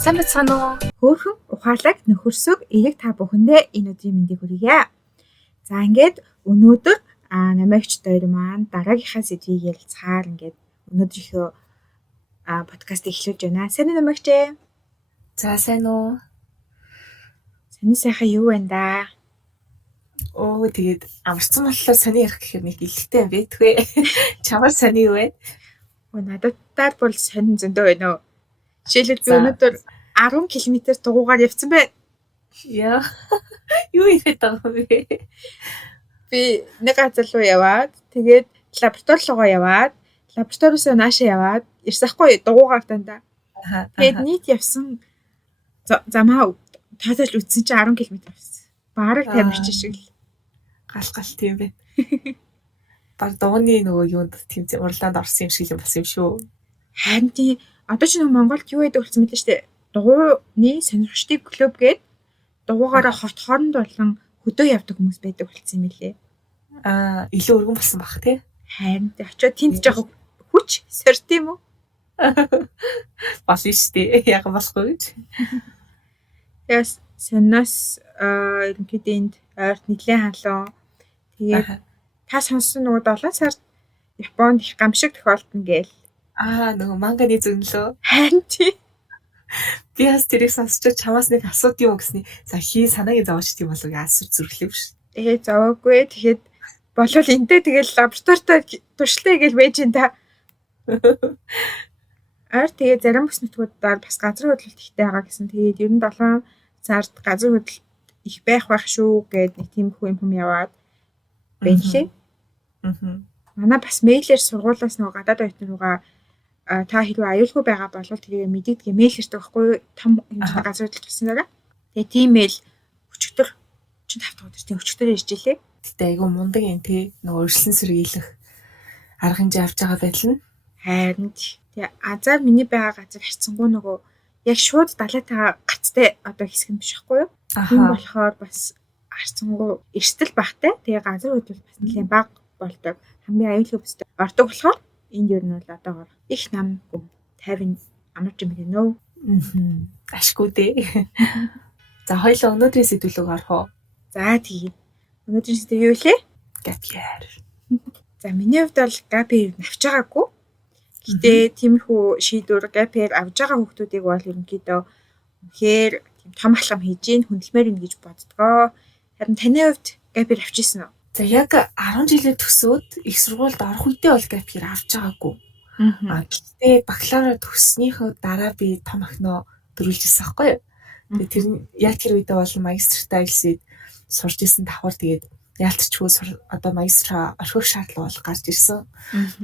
Сайн бацгаана уу? Хөөхөн ухаалаг нөхөрсөг эерэг та бүхэндээ энэ өдрийн мэндийг хүргье. За ингээд өнөөдөр намайгч хоёр маань дараагийнхаа сэдвийг ярилцахаар ингээд өнөөдрийнхөө подкастыг эхлүүлж байна. Сайн уу намайгч? За сайн уу? Сони сайхан юу байна да? Тэгээд амарсан болохоор сони ярих гэхээр нэг илэгтэй юм байтгүй. Чамаар сони юу вэ? Надад бол сонин зөндөө байна уу? Жишээлбэл би өнөөдөр 10 км дугуйгаар явцсан байна. Яа. Юу хийгээд байгаа юм бэ? Би нэг газар руу яваад тэгээд лаборатори руугаа яваад лабораториос наашаа яваад ирсэхгүй дугуйгаар дандаа. Тэгээд нийт явсан замаа тоотолж үтсэн чинь 10 км явсан. Бараг тамирч шиг л. Гал тийм бэ. Баг дууны нөгөө юунд тийм уралдаанд орсон юм шиг юм бас юм шүү. Харин тий одоо ч нэг Монголд юу гэдэг болсон мэт л штэ. Дугуйны сонирхчдын клуб гээд дугуйгаараа хот хооронд болон хөдөө явдаг хүмүүс байдаг болсон юм лээ. Илүү өргөн болсон бах тий. Харин очиод тэнд жоох хүч сорт юм уу? Бас штэ. Яг болохгүй гэж. Яс санаас ерөнхийдөө энд ойрт нэлээд халуун. Тэгээд та сонссон нөгөө 7 сард Японд их гамшиг тохиолдно гээл. Нөгөө манганы зөнлөө. Харин тий. Би бас тэрийг сонсчод чамаас нэг асууд юм гэсний. За хий санаагийн зовооч тийм болов яа асууж зүрхлэв ш. Зовоогүй. Тэгэхэд болвол энтэй тэгэл лабораторитой туршилтаа гэж байж ин та. Тэгээ зарим бүс нутгуудаар бас газар хөдлөлт ихтэй байгаа гэсэн. Тэгээд 97 сард газар хөдлөлт их байх шүү гээд нэг тийм юм яваад байлээ. Манай бас мэйлэр сургуулиас нөгөө гадаад оюутан руугаа та хэрвээ аюулгүй байгаа бол тэгээ мэдээдгээ мэйл ирдэг байхгүй том хэмжээний газар хөдлөлт болсон дараа. Тэгээ тийм мэйл өчигдөр 45 дахь өдөр тийм өчигдөр ирж илээ. Гэтэ айгүй мундаг юм тий. Нөгөө өршлөн сэргийлэх арга хэмжээ авч байгаа байдал нь. Харин тэгээ азар миний байгаа газар харьцангуй нөгөө яг шууд далайтаа гацтай одоо хэсэг юм биш байхгүй юу? Тийм болохоор бас харьцангуй эрсдэл багтай. Тэгээ газар хөдлөлт бас нэлээд бага болдог. Хамгийн аюулгүй бүстэй ордог болохоор энд ер нь бол одоогоор их намгүй 50 амарч юм гэнэ. Ашгүй дээ. За хоёлаа өнөөдрийн сэдвүүг орох уу? За тийм. Өнөөдрийн сэдв юу вэ? Gap year. За миний хувьд бол gap year авч байгаагүй. Гэтэ тиймэрхүү шийдвэр gap year авж байгаа хүмүүсийг бол ерөнхийдөө үнэхээр тийм том алхам хийж ийн хүндэлмээр юм гэж боддгоо. Харин таны хувьд gap year авчихсан уу? За яг 10 жилээ төгсөөд их сургуульд орох үедээ бол gap year авч байгаагүй. Гэхдээ бакалавра төгснөхийн дараа би том охиноо дөрүүлж ирсэн байхгүй юу? Тэгээд тэр яг тэр үедээ бол магистртаа ажилласад сурч исэн давхар тэгээд яалтчгүй одоо магистраа орхих шаардлага бол гарч ирсэн.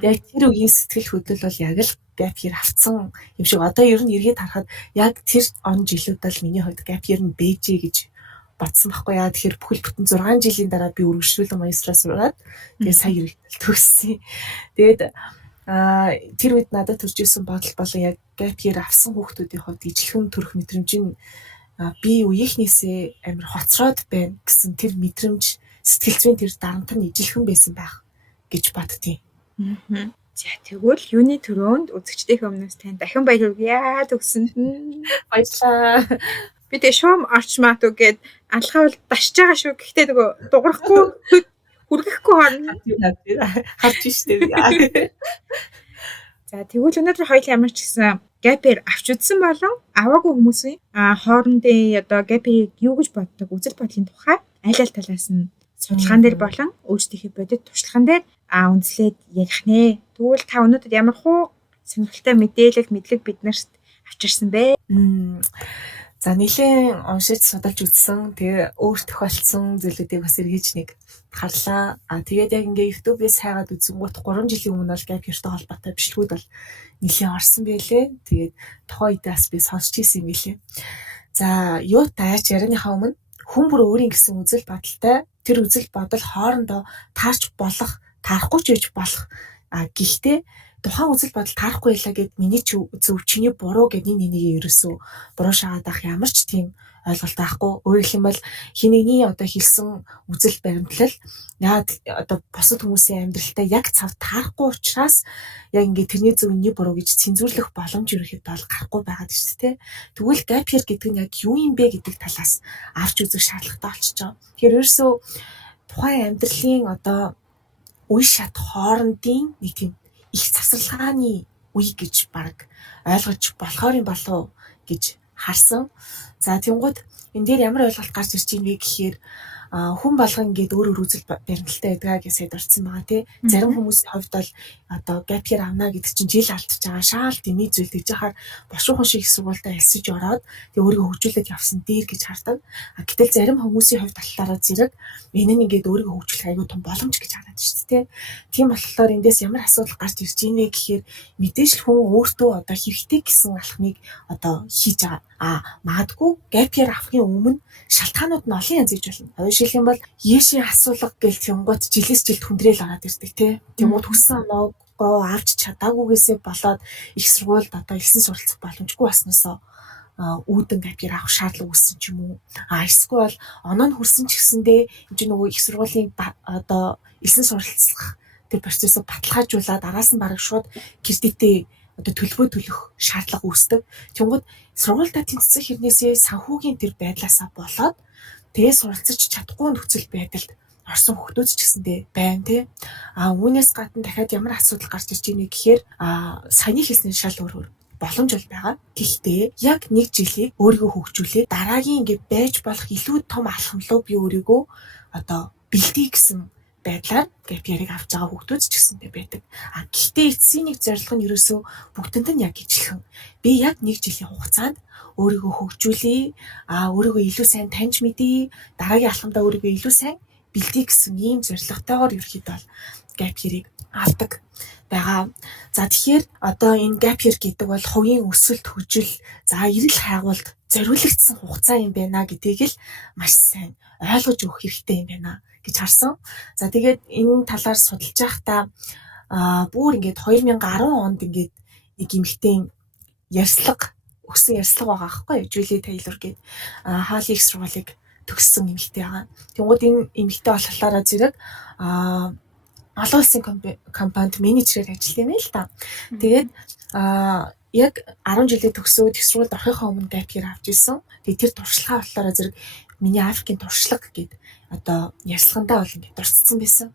Яг тэр үеийн сэтгэл хөдлөл бол яг л gap year авцсан юм шиг одоо ер нь эргээд харахад яг тэр он жилүүд бол миний хувьд gap year нь бэжээ гэж батсан байхгүй яа. Тэгэхээр бүхэл бүтэн 6 жилийн дараа би үргэлжлүүлэн магистраа сураад тэгээд сая ирэл төгссөн. Тэгээд тэр үед надад төрж исэн бодол болон яг gap year авсан хүүхдүүдийн хувьд ижлэхэн төрөх мэдрэмж нь би үеийнхнээсээ амар хоцроод байна гэсэн тэр мэдрэмж сэтгэлзүйн тэр дарамт нь ижлэхэн байсан байх гэж боддتي. За тэгвэл юуны төрөнд үзэгчдийн өмнөөс тань дахин баяр хүргье төгсөнд нь. Баярлалаа. Би тэг шуум орчмаат үгээд алхавал дашж байгаа шүү. Гэхдээ нөгөө дуурахгүй хүргэхгүй харна. Харж штеп. За тэгвэл өнөөдөр хоёул ямар ч гэсэн gap year авч үзсэн болон аваагүй хүмүүсийн хоорондын одоо gap year юу гэж боддог үзэл бодлын тухай аль аль талаас нь судалгаан дээр болон өөрсдийнхээ бодит туршлаган дээр үндэслээд ярих нэ. Тэгвэл та өнөөдөр ямар хуу сонирхолтой мэдээлэл мэдлэг биднэрт авчирсан бэ? За нэлээд уншиж судалж үзсэн. Тэгээ өөр тохиолдсон зүйлүүдийг бас эргэж нэг харлаа. Тэгээд яг ингээ YouTube-ээс хайгаад үзэнгүүт 3 жилийн өмнө бол gap year-тэй холбоотой бичлэгүүд бол нэлээд орсон байлээ. Тэгээд тухайн үедээ би сонсч ирсэн юм билээ. За юу таач ярианыхаа өмнө хүн бүр өөрийн гэсэн үзэл бодолтой. Тэр үзэл бодол хоорондоо таарч болох, таарахгүй ч гэж болох. Гэхдээ тухайн үзэл бодол таарахгүй байлаа гэд миний зөв чиний буруу гэд нэг ерөөсөө буруу шаагаад авах ямар ч тийм ойлголт байхгүй. Өөрөөр хэлбэл хинэгний одоо хэлсэн үзэл баримтлал яагаад одоо бусад хүмүүсийн амьдралтай яг цав таарахгүй учраас яг ингээд тэрний зөв миний буруу гэж цензуурлах боломж ерөөхдөө бол гарахгүй байгаад шүү дээ. Тэгвэл gap year гэдэг нь яг юу юм бэ гэдэг талаас авч үзэх шаардлагатай болчихж байгаа. Тэгэхээр ерөөсөө тухайн амьдралын одоо үе шат хоорондын нэг тийм их завсарлагааны үе гэж баг ойлгож болохоор юм болов гэж харсан. За тэнгууд энэ дээр ямар ойлголт гарч ирж байна вэ гэхээр хүн болгон ингээд өөр үзэл баримталтай байдгаа гэж сайд орсон байгаа тий. Зарим хүмүүсийн хувьд бол одоо gap year авна гэдэг чинь жил алдчихж байгаа шаал дэмий зүйл гэж яхаар бошуухан шиг их сургуультай элсэж ороод тэгээ өөрийгөө хөгжүүлээд явсан дээр гэж хардаг. Гэтэл зарим хүмүүсийн хувьд талаараа зэрэг энэ нь ингээд өөрийгөө хөгжүүлэх аюул том боломж гэж хараад шүү дээ тий. Тийм болохоор эндээс ямар асуудал гарч ирж байна вэ гэхээр мэдээж л хүн өөртөө одоо хэрэгтэй гэсэн алхмыг одоо хийж байгаа. Магадгүй gap year авахын өмнө шалтгаанууд нь олон янз гэж болно. Жишээлх юм бол Ешийн асуулга гэл тэнгуут жилээс жилд хүндрээл ороод ирдэг тий. Тэнгуут хүссэн оноогоо авч чадаагүйгээсээ болоод их сургуульд одоо элсэн суралцах боломжгүй баснаасаа үүдэн gap year авах шаардлага үүссэн ч юм уу. Эсвэл оноо нь хүрсэн ч гэсэндээ энэ нөгөө их сургуулийн одоо элсэн суралцах тэр процессыг баталгаажуулаад араас нь бараг шууд кредитээ одоо төлбөө төлөх шаардлага үүсдэг. Тэнгууд сургуультай тэнцсэн хэрнээсээ санхүүгийн тэр байдлаасаа болоод тэгээ суралцаж чадахгүй нөхцөл байдалд орсон хүмүүс ч гэсэндээ байна тий. Үүнээс гадна дахиад ямар асуудал гарч ирж байна гэхээр саяны хэлсний шал өөр боломж бол байгаа. Гэхдээ яг нэг жилийг өөрийгөө хөгжүүлээд дараагийн ингээд байж болох илүү том алхамлуу би өөрийгөө одоо бэлдээ гэсэн байдлаар gap year-ыг авч байгаа хүмүүс ч гэсэндээ байдаг. Гэхдээ эцсийн нэг зорилго нь ерөөсөө бүгдэнд нь яг ижилхэн. Би яг нэг жилийн хугацаанд өөрийгөө хөгжүүлээ, өөрийгөө илүү сайн таньж мэдье, дараагийн алхамдаа өөрийгөө илүү сайн бэлдээ гэсэн ийм зорилготойгоор ерөөхдөө бол gap year-ыг авдаг байгаа. За тэгэхээр одоо энэ gap year гэдэг бол хувийн өсөлт хөжил, за эрэл хайгуулт зориулагдсан хугацаа юм байна гэдгийг л маш сайн ойлгож өгөх хэрэгтэй юм байна гэж харсан. За тэгээд энэ талаар судалж байхдаа бүр ингээд 2010 онд ингээд нэг эмэгтэй өгсөн ярьслага байгаа аахгүй юу? Julie Taylor гэдэг Halle их сургуулийг төгссөн эмэгтэй байгаа. Тэнгууд энэ эмэгтэй болохоор зэрэг олон улсын компанид менежерээр ажилласан юм л та. Тэгээд яг 10 жилийн төгсөөд их сургуульд орохын өмнө gap year авч ирсэн. Тэгээд тэр туршлагаа болохоор зэрэг миний Африкийн туршлага гэдэг одоо ярьслагандаа бол ингээд дурдсан байсан.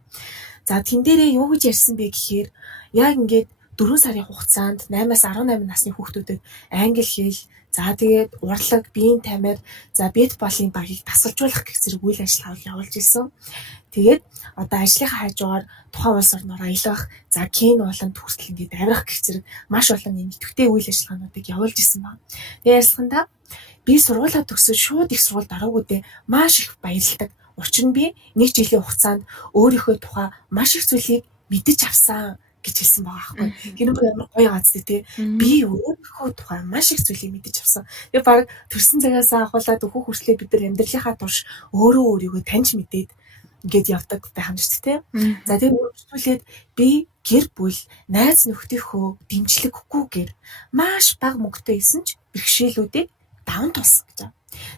За тэн дээрээ юу гэж ярьсан бэ гэхээр яг ингээд 4 сарын хугацаанд 8-аас 18 насны хүүхдүүдэд англи хэл, за тэгээд урлаг, биеийн тамир, за бет болын багийг тасалжуулах гэх зэрэг үйл ажиллагаа явуулж ирсэн. Тэгээд одоо ажлынхаа хажуугаар тухайн улс орноор аялах, за Кен болон хүртэл ингээд авирах гэх зэрэг маш олон нэмэгдэлтэй үйл ажиллагаануудыг явуулж ирсэн байна. Тэгээд ярьслагандаа би сургуулаа төгсөөд шууд их сургуульд ороогүй дээ маш их баярлагдав. Учир нь би нэг жилийн хугацаанд өөрийнхөө тухай маш их зүйлийг мэдэж авсан гэж хэлсэн байгаа байхгүй. Гэнэ бүр ямар гоё гац тий. Би өөрийнхөө тухай маш их зүйлийг мэдэж авсан. Тэгээ баг төрсэн цагаас ахуулаад өөхөх хүртлээр бид нар амьдралынхаа турш өөрийгөө таньж мэдээд ингээд явдаг байх юм шүү дээ. За тэгээ өөрчлөлээд би гэр бүл, найз нөхдийнхөө дэмжлэггүйгээр маш бага мөнгөтэй исэн ч бэрхшээлүүдийг даван тулсан гэж байна.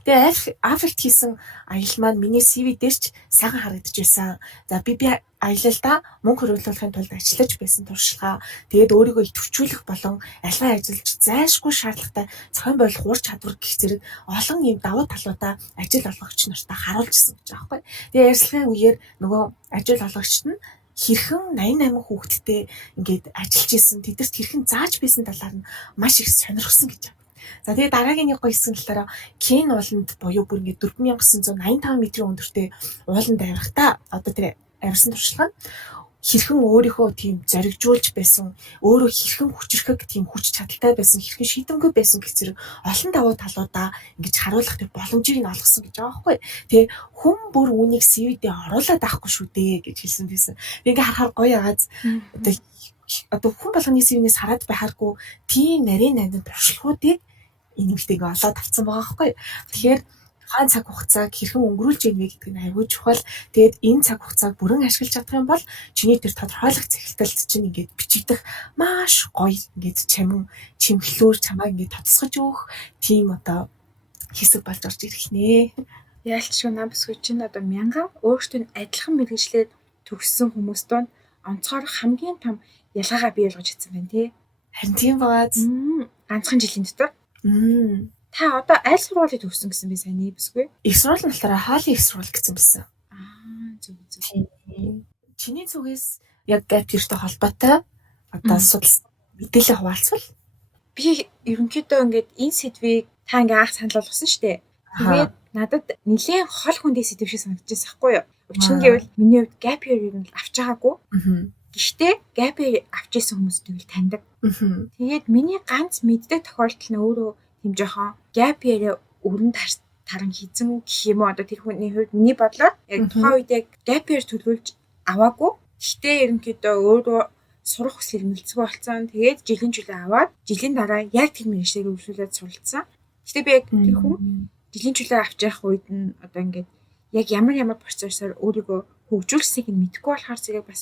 Тэгээ Африкт хийсэн аялал маань миний CV дээр ч сайхан харагдаж байсан. За би аялалдаа мөнгө хөрвүүлэхийн тулд ажиллаж байсан туршлага. Тэгээд өөрийгөө идэвхжүүлэх болон альва ажиллаж зайлшгүй шаардлагатай зохион байгуулах ур чадвар гэх зэрэг олон юм давуу талуудаа ажил олгогч нартаа харуулжсэн гэж байгаа байхгүй. Тэгээ ярьцлагын үеэр нөгөө ажил олгогчт нь хэрхэн 88 хүүхэдтэй ингээд ажиллаж исэн, тэдэрт хэрхэн зааж байсан талаар нь маш их сонирхсан гэж байна. За тэгээ дараагийн нэг гоё хэсэг талаараа Кен ууланд буюу бүр ингээд 4985 метрийн өндөртэй ууланд авирахтаа одоо тэр авирсан туршлага нь хэрхэн өөрийнхөө тийм зоригжуулж байсан, өөрөө хэрхэн хүчрэхэг тийм хүч чадалтай байсан, хэрхэн шийдэмгүй байсан гэх зэрэг олон давуу талуудаа ингэж харуулах тэр боломжийг нь олгосон гэж байгаа байхгүй. Тэгээ хүн бүр үүнийг CV-дээ оруулаад авахгүй шүү дээ гэж хэлсэн байсан. Ингээ харахаар гоё агаз одоо хүн болгоны CV-нээс хараад байхааргүй тийм нарийн нандин туршлагуудыг энэ нэмэгтэйг олоод авсан байгаа байхгүй. Тэгэхээр Хаан цаг хугацааг хэрхэн өнгөрүүлж ийнэ гэдэг нь аюул чухал. Тэгээд энэ цаг хугацааг бүрэн ашиглаж чадах юм бол чиний тэр тодорхойлох цэгцэлд чинь ингээд бичигдэх маш гоё ингээд чимхлүүр чамайг ингээд тоцсгож өгөх тийм одоо хэсэг болж орж ирэх нэ. Яалтчгүй нам бүсгүй чинь одоо мянган өөртөө нь адилхан мэрэгчлээд төгссөн хүмүүс донд онцгой хамгийн том ялгаагаа бий болгож чадсан байна тий. Харин тийм бааз. Ганцхан жилийн дотор. Та одоо аль сургуулийг төгссөн гэсэн би сайн нэбсгүй. Их сургууль нь болохоор хаалын их сургууль гэсэн байсан. Зөв. Чиний зүгээс яг gap year-тэй холбоотой одоо судалсан мэдээлэл хуваалцвал би ерөнхийдөө ингээд энэ сэдвийг та ингээ анх санал болгосон шүү дээ. Тэгээд надад нэлээд хол хүндээ сэдв шиг санагдчихсан байхгүй юу? Учир нь гэвэл миний хувьд gap year-ийг нь авч байгаагүй. Гэхдээ gap year авч исэн хүмүүсийг л таньдаг. Тэгээд миний ганц мэддэг тохиолдол нь өөрөө тийм жоохон gap year өрн таран хийцэн гэх юм уу одоо тэр хүний хувьд миний бодлоор яг тухайн үед яг gap year төлөвлөж аваагүй. Гэхдээ ерөнхийдөө өөрөө сурах хүсэл эрмэлзгүй болсон. Тэгээд жилийн чөлөө аваад жилийн дараа яг тэр мэргэжлийг өргөжлүүлээд суралцсан. Гэхдээ би яг тэр хүн жилийн чөлөө авч явах үед нь одоо ингээд яг ямар процессор өөрийгөө хөгжүүлсэйг нь мэдэхгүй болохоор зэрэг бас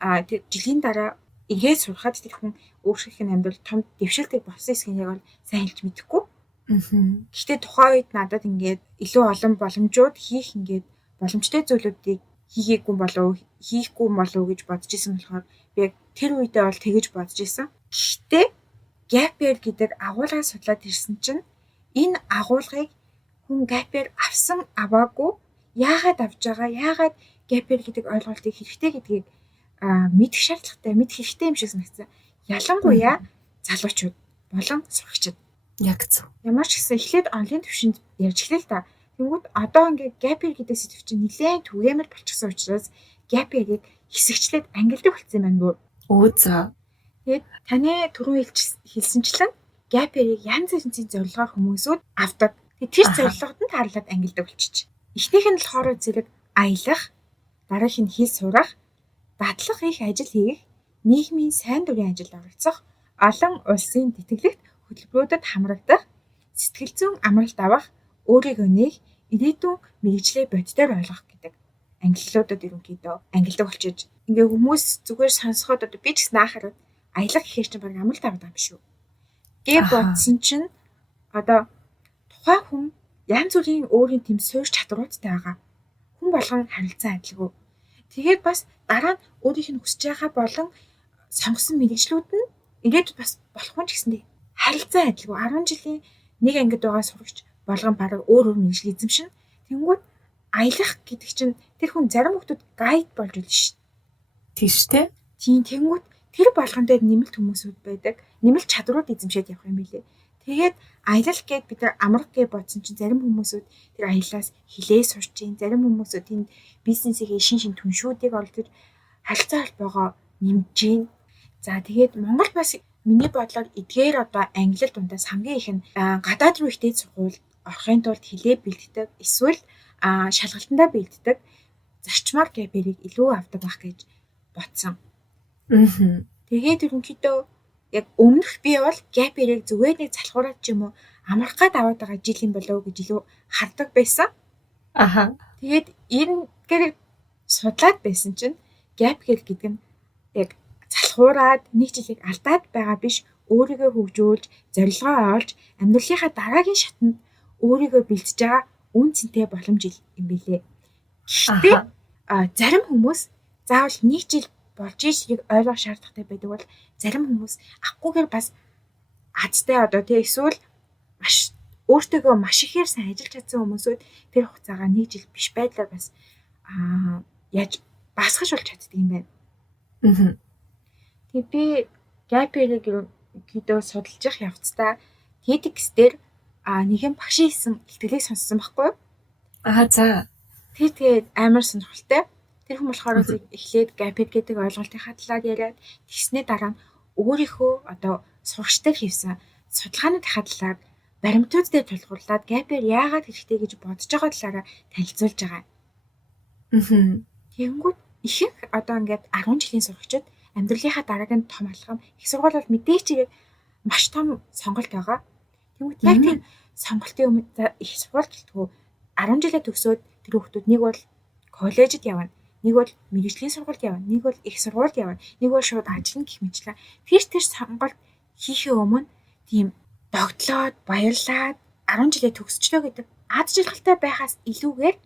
тэр жилийн дараа игээд сурахад тэр хүн өөрсдийнх нь амьдрал том дэвшилтийг болсон эсхийг яг бол сайн хэлж мэдэхгүй. Гэхдээ тухайн үед надад ингээд илүү олон боломжууд хийх ингээд боломжтой зүйлүүдийг хийгээгүй болов хийхгүй болов гэж бодож исэн болохоор би яг тэр үедээ бол тэгэж бодож исэн. Гэхдээ gap year гэдэг агуулгыг судлаад ирсэн чинь энэ агуулгыг хүн gap year авсан аваагүй яагаад авж байгаа яагаад gap year гэдэг ойлголтыг хэрэгтэй гэдгийг мэдэх шаардлагатай мэдэх хэрэгтэй юм шиг санагдсан. Ялангуяа залуучууд болон сурагчид. Яг зөв. Ямар ч гэсэн эхлээд онлайн төвшөнд ярьж эхлэв л да. Тэнгүүд одоо ингээд gap year гэдэг сэдв чинь нэлээд түгээмэл болчихсон учраас gap year-ийг хэсэгчлээд ангилдаг болсон юм байна бүр. За. Тэгээд таны түрүү хэлсэнчлэн gap year-ийг янз бүрийн зорилгоор хүмүүсүүд авдаг. Тэгээд тэр зорилгод нь таарлаад ангилдаг болчих. Эхнийх нь болохоор зэрэг аялах, дараагийнх нь хэл сурах, дадлах их ажил хийх, нийгмийн сайн дурын ажилд оролцох, олон улсын тэтгэлэгт хөтөлбөрүүдэд хамрагдах, сэтгэл зүйн амралт авах, өөрийгөө нээх, ирээдүйн мэргэжлээ боддоор ойлгох гэдэг ангиллуудад ерөнхийдөө ангилдаг болчихж. Ингээ хүмүүс зүгээр сонсоход одоо би ч гэсэн анхаарал аялах гэхээр чинь баг амралт аваад байгаа юм шүү. Гэ бодсон чинь одоо тухайн хүн янз бүрийн өөрийн тэм суурь чадваруудтай байгаа. Хүн болгон харилцан адилгүй. Тэгээд бас дараа нь өөрийнх нь хүсэж байгаа болон сонгосон мэргэжлүүд нь ирээдүйд бас болох нь ч гэсэндээ харилцан адилгүй. 10 жилийн нэг ангид байгаа сурагч болгон бараг өөр мэргэжил эзэмшин. Тэнгүүд аялах гэдэг чинь тэр хүн зарим хүмүүс гайд болж үлдэн шүү. Тийш үү? Тийм тэнгүүд тэр болгон дээр нэмэлт хүмүүсүүд байдаг. Нэмэлт чадрууд эзэмшээд явах юм билээ. Тэгээд аялал гээд бид нар амрах гэж бодсон чинь зарим хүмүүсүүд тэр аяллаас хилээ сурч ийн, зарим хүмүүсүүд тэнд бизнесийн шин түншүүдийг олж харилцаа холбоогоо нэмж ийн. За тэгээд Монгол бас миний бодлоор эдгээр одоо англи дундаас хамгийн их нь гадаад руу ихтэй сургууль орохын тулд хилээ бэлддэг, эсвэл шалгалтандаа бэлддэг зарчмаар gap year-ийг илүү авдаг байх гэж бодсон. Тэгээд ерөнхийдөө яг өмнөх би бол gap year-ийг зүгээр нэг залхуураад ч юм уу амрах гад аваад байгаа жил юм болов уу гэж илүү хардаг байсан. Тэгээд энэ гэрэг судлаад байсан чинь gap year гэдэг нь яг залхуураад нэг жилийг алдаад байгаа биш, өөрийгөө хөгжүүлж, зорилгоо олж, амьдралынхаа дараагийн шатанд өөрийгөө бэлдэж байгаа үн цэнтэй боломж юм билээ. Гэхдээ зарим хүмүүс заавал нэг жил болж ийшгийг ойлгох шаардлагатай байдаг бол зарим хүмүүс ахгүйгээр бас азтай одоо тий эсвэл маш өөртөөгөө маш ихээр сайн ажиллаж чадсан хүмүүсүүд тэр хугацаагаа нэг жил биш байдлаар бас яаж басгаж болж чаддаг юм байна. Тэгээ би gap year-ийг ерөнхийдөө судалж явах явцдаа TEDx дээр нэгэн багш хийсэн ихтгэлийг сонссон байхгүй юу? За. Тэр тэгээд амар сонирхолтой. Тэр хүн болохоор эхлээд gap year гэдэг ойлголтынхаа талаар яриад тэгснээ дараа нь өөрийнхөө одоо сурагчтай хийсэн судалгааны талаар баримтууд дээр тулгуурлаад gap year яагаад хэрэгтэй гэж бодож байгаа талаараа танилцуулж байгаа. Тэгэнгүүт ихэнх одоо ингээд 10 жилийн сурагчид амьдралынхаа дараагийн том алхам их сургууль бол мэдээч маш том сонголт байгаа. Тэгвэл яг тийм сонголтын өмнө их сургууль гэлтгүү 10 жилээ төгсөөд тэр хүүхдүүд нэг бол коллежид явна, нэг бол мэргэжлийн сургуульд явна, нэг бол их сургуульд явна, нэг бол шууд ажиллана гэх мэтчлээ. Тэр сонголт хийхээ өмнө тийм догтлоод, баярлаад 10 жилээ төгсчлөө гэдэг аз жаргалтай байхаас илүүгээр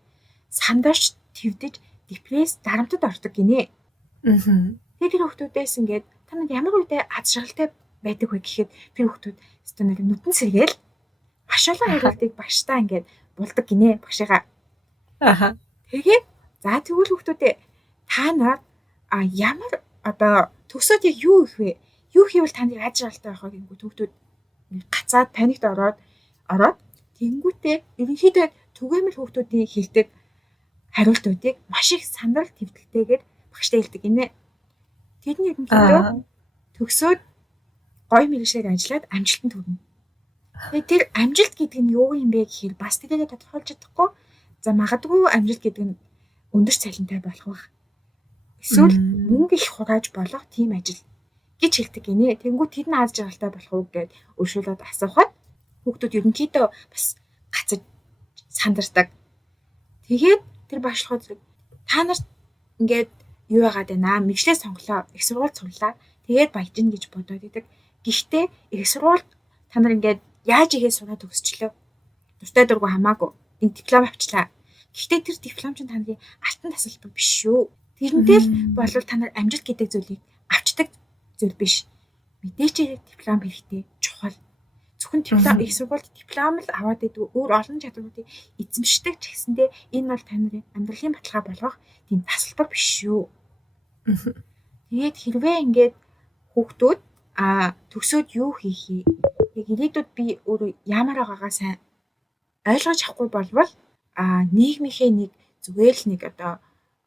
сандарч твдэж депресс дарамтад ордог гинэ. Тэгээд тэр хүүхдүүдээс ингээд та нар ямар үедээ аз жаргалтай байдаг вэ гэхэд тэр хүүхдүүд өстө нүдэн сэргээл маш олон хариултыг багштай ингээд булдаг гинэ багшигаа. Тэгээд за тэгвэл хүүхдүүдээ та нар ямар одоо төгсөөд яг юу их вэ? Юу хийвэл та нар аз жаргалтай байх вэ гэнгүүт хүүхдүүд гацаад паникт ороод тэнгүүтээ ерөнхийдөө түгээмэл хүүхдүүдийн хэлдэг хариултуудыг маш их сандрал твтэлтэйгээр багштай хэлдэг гинэ. Тэдний ерөнхийдөө төгсөөд гоё мэргэжлээр ажиллаад амжилтанд хүрнэ. Тэгээд тэр амжилт гэдэг нь юу юм бэ гэхээр бас тэрийг тодорхойлж чадахгүй. За магадгүй амжилт гэдэг нь өндөр цалинтай болох байх. Эсвэл мөнгө их хурааж болох тийм ажил гэж хэлдэг гинэ. Тэнгүү тэр нь аз жаргалтай болох уу гэд өршөөлөд асуухад хүүхдүүд ерөнхийдөө бас гацаж сандардаг. Тэгээд тэр багшлахад та нарт ингээд юу яагаад байна? Мэргэжлээ сонголоо, их сургууль сурлаа. Тэгээд баяжна гэж бодоод идэг. Гэхдээ их сургууль та нар ингээд яаж игээ сураад төгсчлөө. Дуртай дургүй хамаагүй. Нэг диплом авчлаа. Гэхдээ тэр диплом чинь та нарын алтан тасалбар биш шүү. Тэрнтэй л болвол та нар амжилт гэдэг зүйлийг авчдаг зүйл биш. Мэдээч диплом хэрэгтэй, чухал. Зөвхөн диплом их сургуульд диплом л аваад идэв өөр олон чадваруудыг эзэмшдэг ч гэсэндээ энэ бол та нарын амьдралын баталгаа болгох тийм тасалбар биш шүү. Тэгээд хэрвээ ингээд хүүхдүүд төгсөөд юу хийх юм? Яг ирээдүйд би өөрөө ямар байгаагаа сайн ойлгож авахгүй болвол нийгмийнхээ нэг зүгээр л нэг одоо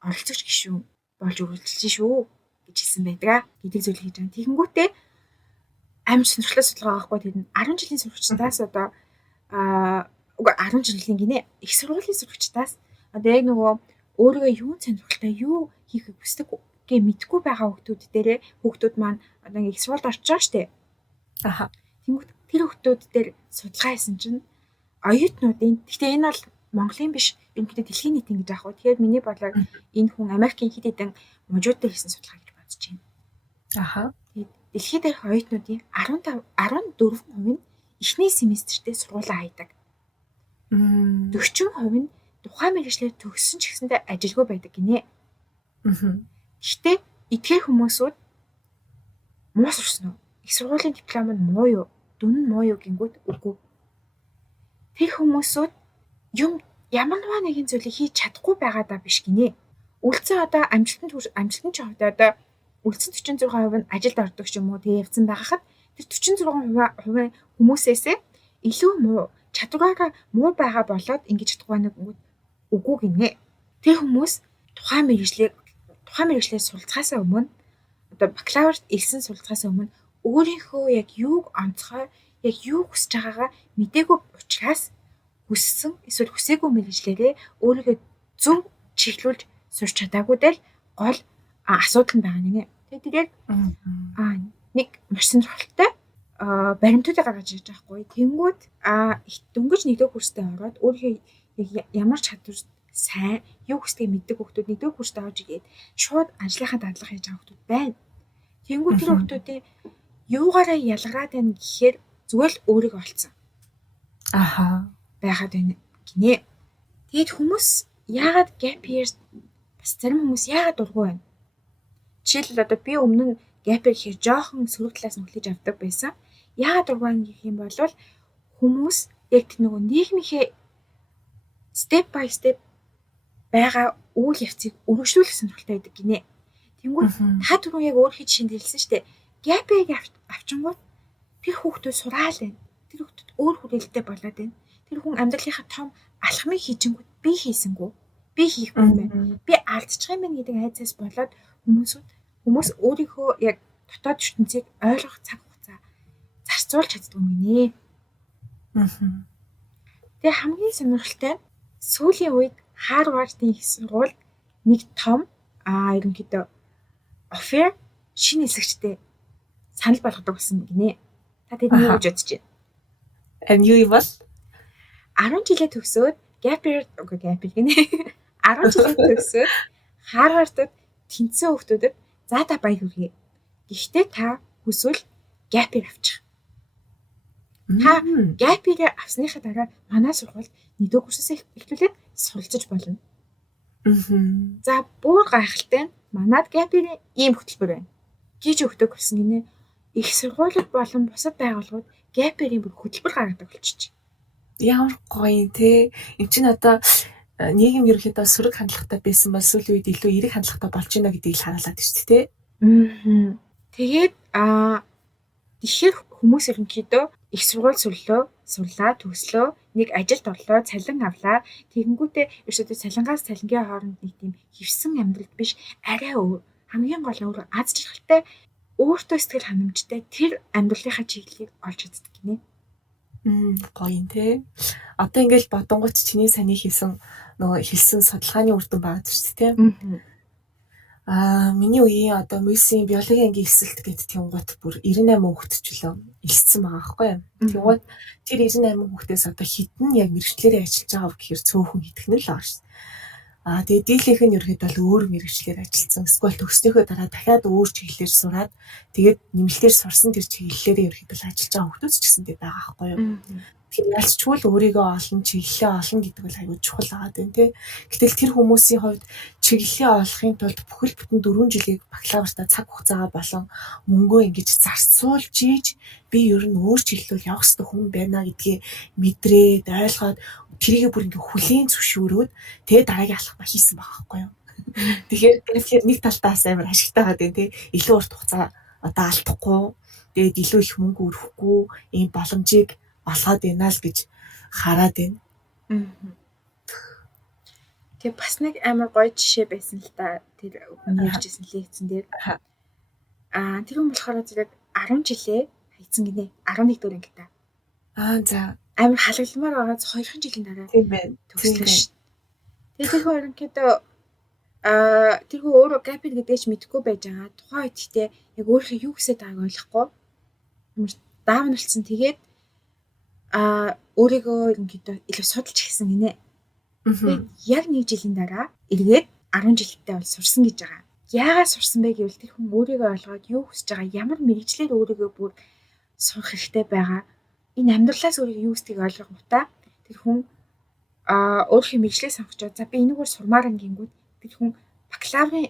оролцогч гишүүн болж үргэлжилж шүү гэж хэлсэн байдаг гэдэг зүйл хийж байгаа. Тэгэнгүүтээ амар сонирхолтой судалгаа авахгүй тэр нь 10 жилийн сурагчдаас одоо 10 жилийн гинэ их сургуулийн сурагчдаас одоо яг нөгөө өөрийгөө юу сонирхолтой юу хийхийг хүсдэг гэ мэдгүй байгаа хүүхдүүд маань одоо их сургуульд орж байгаа штэ. Тэнгүүт тэр хүүхдүүд дээр судалгаа хийсэн чинь оюутнуудын гэхдээ энэ бол Монголын биш ерөнхийдөө дэлхийн нийтийн гэж аах уу. Тэгэхээр миний бодлоор энэ хүн Америкийн хэд хэдэн мужуудад хийсэн судалгаа гэж бодож байна. Тэгээд дэлхийд дээрх оюутнуудын 14% нь эхний семестртээ сургуулаа хайдаг. 40% нь тухайн мэргэжлээр төгссөн ч гэсэндээ ажилгүй байдаг гинэ. Гэхдээ эдгээр хүмүүсүүд муу сурсан уу? Их сургуулийн диплом нь муу юу? Дүн нь муу юу гингүүд үгүй. Тэр хүмүүсүүд ямар нэгэн зүйлийг хийж чадахгүй байгаадаа биш гинэ. Үлдсэн одоо амжилтанд ч одоо үлдсэн 46% нь ажилд ордог ч юм уу тэгээ явцсан байхад тэр 46% хүмүүсээсээ илүү муу чадвараараа муу байгаа болоод ингэж чадахгүй нэг үгүй гинэ. Тэр хүмүүс тухайн мэргэжлээ суралцахаас өмнө одоо бакалаврт ирсэн суралцахаас өмнө өөрийнхөө яг юуг онцгой яг юу хүсэж байгаагаа мдээгүй учраас хүссэн эсвэл хүсээгүй мэргэжлээрээ өөрийгөө зөв чиглүүлж сурч чадаагүй del гол асуудал нь байгаа нэ. Тэгээд нэг маш сонирхолтой баримтуудыг гаргаж ирж байгаа хгүй. Тэнгүүд дөнгөж нэгдүгээр курстэй ороод өөрийнхөө ямар чадвар сайн юу хүсдэг мэддэг хүүхдүүд нэгдүгээр курстэй орж игээд шууд ажлынхаа дадлага хийж байгаа хүүхдүүд байна. Тэнгүүд тэр хүүхдүүдээ юугаараа ялгараад байна гэхээр зүгээр л өөрийгөө олцсон. Байгаад байна гинэ. Тэгэд хүмүүс яагаад gap year бас зарим хүмүүс яагаад дургүй байна? Жишээлбэл одоо би өмнө нь gap year гэхээр жоохон сөрөг талаас нь хүлээж авдаг байсан. Яагаад дургүй байна гэх юм бол хүмүүс яг нөгөө нийгмийнхээ step by step байгаа үйл явцыг өргөжлүүлэх сонирхолтой байдаг гинэ. Тэнгүүд та түрүү яг өөрийнхөө жишээнд хэлсэн шүү дээ. Gap year авчингууд тэр хүүхдүүд сураал байна. Тэр хүүхдүүд өөр хүрээлэлтэй болоод байна. Тэр хүн амьдралынхаа том алхмыг хийжингүүд би хийсэнгүү. Би хийхгүй байна. Би алдчих юм байна гэдэг айцаас болоод хүмүүс өөрийнхөө яг дотоод ертөнцийг ойлгох цаг хугацаа зарцуулж чаддаг юм гинэ. Тэгээ хамгийн сонирхолтой сүүлийн үед Харвардын их сургууль нэг том ерөнхийдөө offer шинэ хэсэгчтэй санал болгодог болсон гинэ. Та тэдний юу гэж бодож байна? Юу юм бол 10 жилээ төгсөөд gap year гинэ 10 жилийн төгсөөд Харвардд тэнцсэн хүүхдүүдэд за та баяр хүргэе. Гэхдээ та хүсвэл gap year авчих. Та gap year авсныхаа дараа манай сургуульд нэгдүгээр курсээс эхлүүлээд суралцж болно. За бүр гайхалтай нь манад gap year ийм хөтөлбөр байна. Гэж өгдөг болсон гинэ. Их сургуулиуд болон бусад байгууллагууд gap year-ийн бүр хөтөлбөр гаргадаг болчих. Ямар гоё те. Энд чинь одоо нийгэм ерөнхийдөө сөрөг хандлагатай байсан бол сүүлийн үед илүү эерэг хандлагатай болж байна гэдгийг л харуулдаг шүү дээ. Тэгээд тэгэхээр хүмүүс ерөнхийдөө их сургууль сурлаа, төгслөө, нэг ажилд орлоо, цалин авлаа. Тэгэнгүүтээ ерөөсөө цалингаас цалингийн хооронд нэг тийм хевсэн амьдрал биш, арай өөр. Хамгийн гол нь өөр аз жаргалтай, өөртөө сэтгэл ханамжтай тэр амьдралынхаа чиглэлийг олж үздэг гинэ. Гоё юм те. Одоо ингээл бодонгууд чиний саний хэлсэн судалгааны үр дүн байгаа шүү дээ. Миний үеийн одоо мөсийн биологийн ангийн эсэлт гэдэг тэнгуут бүр 98 хүүхэдчлөө элссэн байгаа байхгүй юу. Тэнгуут тэр 98 хүүхдээс одоо хитэн яг мэрэгчлэрээ ажиллаж байгаа гэхээр цөөхөн хитгэн л байгаа шүү. Тэгээд дийлэнх нь ерөөд бол өөр мэрэгчлэр ажилласан. Эсвэл төгснөөхөө дараа дахиад өөр чиглэлээр сураад тэгээд нэмэлтээр сурсан тэр чиглэлээрээ ерөөд бол ажиллаж байгаа хүмүүс ч гэсэн байгаа байхгүй юу. Тэгэхээр ялцчгүй л өөрийгөө олон чиглэлээ олон гэдэг бол аюул чухал байгаа дээ тий. Гэтэл тэр хүмүүсийн хувьд чиглэлээ олохын тулд бүхэл бүтэн 4 жилийг бакалавртаа цаг хугацаагаа болон мөнгөө ингэж зарцуулж ийж би ер нь өөр чиглэлөөр явах хэрэгтэй хүн байна гэдгийг мэдрээд ойлгоод тэрийг бүр ингээ хүлээн зөвшөөрөөд тэгээ дараагийн алхам хийсэн байгаа байхгүй юу. Тэгэхээр нэг талтаас амар ашигтай байгаа дээ тий. Илүү урт хугацаа одоо алдахгүй тэгээд илүү их мөнгө өрөхгүй ийм боломжийг олгоод байна л гэж хараад байна. Тэгээ бас нэг амар гоё жишээ байсан л та тэр хүний ярьжсэн лекцэн дээр. Тэр хүн болохоор зэрэг 10 жилээ хайцсан гинэ. 11 дэх ангитай. За амар халагламаар байгаа 2 жилийн дараа тийм байна. Төгслөө ш. Тэгээ тэр хүн ерөнхийдөө тэр хүн өөрөө gap year гэдгийг ч мэдэхгүй байж байгаа. Тухайн үед гэхдээ яг өөрийнхөө юу хийсэд байгааг ойлгохгүй. Ямар даавналцсан. Тэгээд өөрийгөө ерөнхийдөө илүү судалж эхэлсэн гинэ. Тэгээд яг 1 жилийн дараа эргээд 10 жилдээ бол сурсан гэж байгаа. Яагаад сурсан бэ гэвэл тэр хүн өөрийгөө олгоод юу хүсэж байгаа, ямар мэрэгчлэр өөрийгөө бүр сурах хэрэгтэй байгаа. Энэ амьдралаас өөрийгөө юу гэдгийг ойлгох мутаа тэр хүн өөрийнхөө мэрэгчлээ сонгочоод за би энэгээр сурмаар гингүүд тэр хүн бакалаврын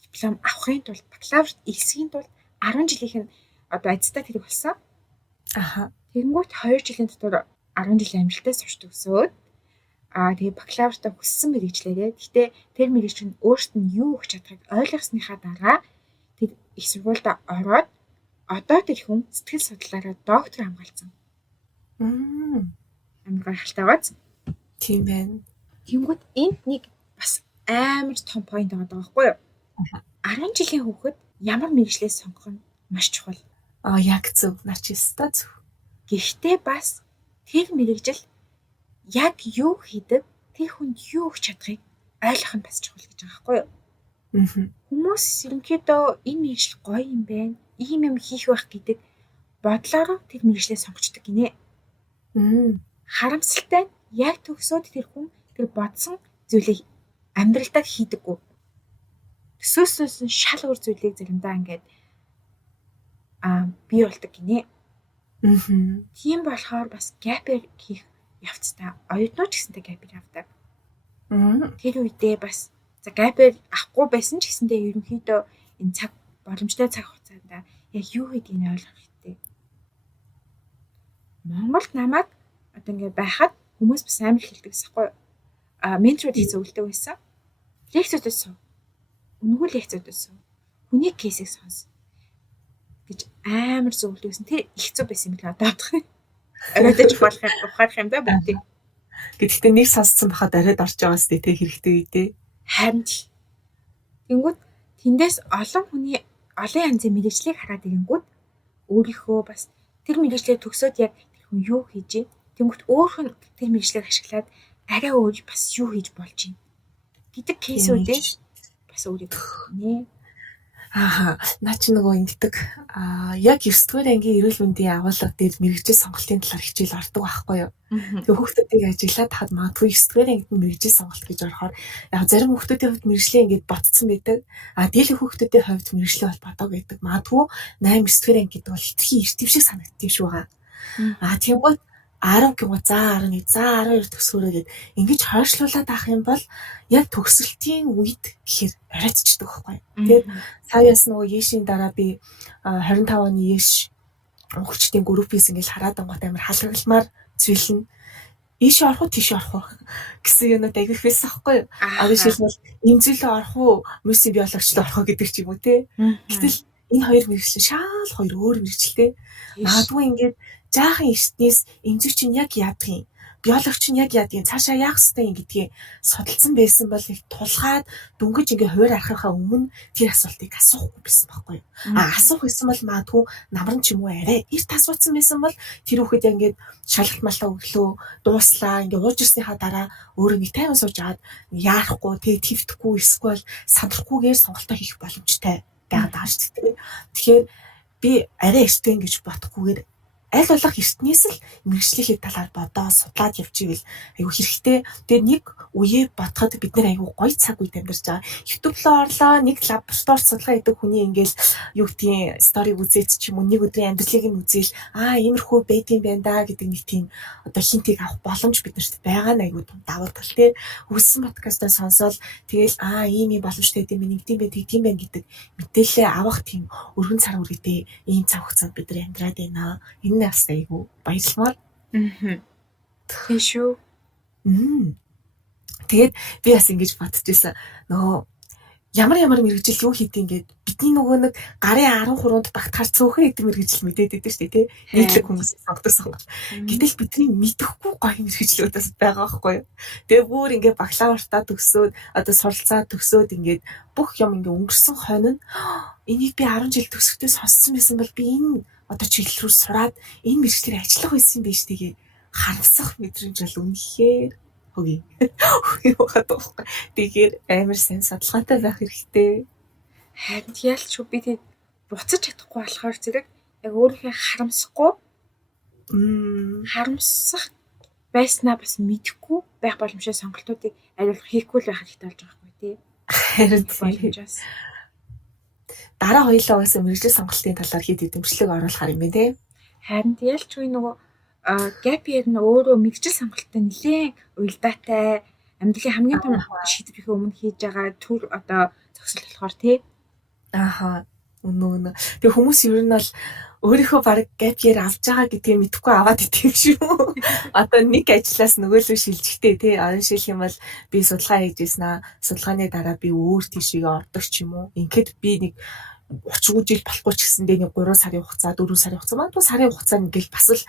диплом авахын тулд бакалаврт элсхийн тулд 10 жилийнх нь одоо ажистат хэрэг болсон. Тэгэнгүүт 2 жилийн дотор 10 жилийн амжилттай сурч төгсөөд тэгээ бакалавртаа хүссэн мэрэгчлэрээ гэхдээ тэр мэрэгч нь өөрт нь юу өгч чадахыг ойлгосныхаа дараа тэр их сургуультай ороод одоо тэр хүн сэтгэл судлаараа доктор хамгаалсан. Амар гайхалтай байгааз. Тийм байна. Тэнгүүд энд нэг бас амар том point байгаа байхгүй юу? 10 жилийн хүүхэд ямар мэрэгчлээ сонгох нь маш чухал. Яг зөв. Нарч өстой зөв. Гэхдээ бас тэр мэрэгжил яг юу хийдэг, тэр хүнд юу өгч чадахыг ойлгох нь бас чухал гэж байгаа байхгүй юу? Хүмүүс ерөнхийдөө энэ мэрэгжил гоё юм байна, ийм юм хийх байх гэдэг бодлороо тэр мэрэгчлээ сонгочдөг гинэ. Харамсалтай нь яг төгсөөд тэр хүн тэр бодсон зүйлийг амьдралдаа хийдэггүй. Төсөөс нь шал өөр зүйлийг заримдаа ингээд бий болдог гинэ. Тийм болохоор бас gap year хийх явцтай оюутнууд ч гэсэнтэй gap year авдаг. Тэр үедээ бас за gap year авахгүй байсан ч гэсэндээ ерөнхийдөө энэ цаг боломжтой цаг хугацаанд яг юу гэдгийг ойлгох хэрэгтэй. Монголд намайг одоо ингээд байхад хүмүүс бас амар хэлдэг гэсэхгүй. Менторууд их зөвлөдөг байсан. Лекцүүдээс суу. Үнэгүй лекцүүдээс суу. Хүний кейсийг сонс гэж амар зөвлөдөг гэсэн. Тэр их зөв байсан юм билээ одоо бодох. Оройдож ухаарах юм да бүгдийг. Гэхдээ нэг сонсцсон бахад оройд орж байгаа сте тэ хэрэгтэй үедээ. Харин тэнгүүд тэндээс олон янзын мэрэгжлийг хараад ирэнгүүт өөрийнхөө бас тэр мэрэгжлээ төгсөөд яг тэр хүн юу хийж тэнгүүд өөрх нь тэр мэрэгжлийг ашиглаад арай өөр бас юу хийж болж юм гэдэг кейсүүдээ бас өөрийгөө нэ. Наа чи нөгөө ингэдэг. Яг 9-р ангийн эрүүл мэндийн агуулга дээр мэрэгжил сонголтын талаар хичээл ордог байхгүй юу? Тэгээ хүүхдүүдийг ажиглаад хаад магадгүй 9-р ангид мэрэгжил сонголт гэж орохоор яг зарим хүүхдүүдийн хувьд мэрэгжлийн ингээд ботцсон байдаг. Дийлэн хүүхдүүдийн хувьд мэрэгжлийн бол бодог байдаг. Магадгүй 8 9-р анги гэдэг бол хитрхи эрт юм шиг санагддаг шүү байгаа. Тэгвэл 10 гингут за 11 за 12 төгсгөрөө гэд ингэж хойшлуулад авах юм бол яг төгсөлтийн үед гэхээр оройтчдаг байхгүй. Тэгээд саяас нөгөө Ешийн дараа би 25 оны Еш өнгөрчдийн группээс ингэж хараад ангууд амар халгалмаар зүйлнэ. Ийшээ орох уу тийшээ орох уу гэсэн юмуд айгүйх байсан байхгүй юу? Жишээлбэл имзэлээ орох уу мөсийн биологчлоо орох уу гэдэг ч юм уу те. Гэтэл энэ хоёр мэргэжил шал хоёр өөр мэргэжилтэй. Магадгүй ингээд жаахан эртнээс эмзэг чинь яг яадгийг, биологч нь яг яадгийг, цаашаа яах ёстой юм гэдгийг судалсан байсан бол их тулгаад дөнгөж ингээ хуваар арахынхаа өмнө тэр асуултыг асуухгүй байсан байхгүй юу? Асуух гэсэн бол магадгүй намран ч юм уу арай эрт асуусан байсан бол тэр хүүхэд яг ингээд шалгалт малтаа өглөө дууслаа ингээ ууж ирснийхаа дараа өөрөө нэг тайван сууж аваад яарахгүй, тэгээ твдэхгүй эсвэл сандрахгүйгээр сонголтоо хийх боломжтой байгаад байгаа шүү дээ. Тэгэхээр би арай эртэн гэж бодохгүйгээр аль болох эртнээс л мэрэгжлийн талаар бодоод судлаад явчихвэл айгүй хэрэгтэй. Тэгээ нэг үеэ бодоход бид нэр айгүй гоё цаг үед амьдарч байгаа. YouTube руу орлоо, нэг лабораторид судалгаа хийдэг хүний ингээл юу гэдгийг сториг үзээч ч юм уу, нэг өдрийн амьдралыг нь үзээл иймэрхүү байдсан байна да гэдэг нэг тийм одоо хинтийг авах боломж биднэрт байгаа нь айгүй давуу тал тий. Үссэн подкастаа сонсоод тэгэл ийм боломжтой гэдэг юм нэгдэм бай тэгдэм байх гэдэг мэдээлэл авах тийм өргөн цар үргэдэй ийм цаг хугацаанд бид нар амьдраад байна. Энэ бас айгүй баярлмаар. Тийм шүү. Тэгээд би бас ингэж бодчихсон. Нөгөө ямар мэрэгжил юу хийдэг ингээд бидний нөгөө нэг гарын 13-нд багтахаар цөөхөн гэдэг мэрэгжил мэдээд байдаг шүү дээ тий. Нийтлэг хүмүүс сонгосон. Гэтэл бидний мэдэхгүй гоё мэрэгжлүүд бас байгаа байхгүй юу. Тэгээ бүр ингээд бакалавртаа төгсөөд одоо суралцаа төгсөөд ингээд бүх юм ингээд өнгөрсөн хойно энийг би 10 жил төгсөхдөө сонссон байсан бол би энэ одоо чиглэл рүү сураад энэ мэрэгчлэр ажиллах байсан юм биш тэгээ харамсах мэдрэмж бол үнэхээр үгүй байгаад байгаа. Тэгэхээр амар сайн судалгаатай байх хэрэгтэй. Харин ялч би тэг буцаж чадахгүй болохоор зэрэг яг өөрийнхөө харамсахгүй харамсах байснаа бас мэдэхгүй байх боломжтой сонголтуудыг аль болох хийхгүй л байх хэрэгтэй болж байгаа байхгүй тий. Харин боломжоос дараа хоёулаа бас мэрэгжил сонголтын талаар хэд эдэмшлэг оруулахаар юм бэ те. Харин ялч үе нөгөө gap year нь өөрөө мэрэгжил сонголттой нэлээд уялдаатай амьдралын хамгийн том шийдвэрийн өмнө хийж байгаа төр одоо зохисол болохоор тий. Үнэн. Тэгээ хүмүүс ер нь бол өөрийнхөө баг gap year авч байгаа гэдгийг мэдэхгүй аваад идэв шүү. Одоо нэг ажлаас нөгөөлөө шилжихтэй тий. Орон шилэх юм бол би судалгаа хийж ийсэн судалгааны дараа би өөр тийшээ ордог ч юм уу. Ингээд би нэг 30 жил болохгүй ч гэсэндээ нэг 3 сарын хугацаа 4 сарын хугацаа магадгүй сарын хугацаанд ингээл бас л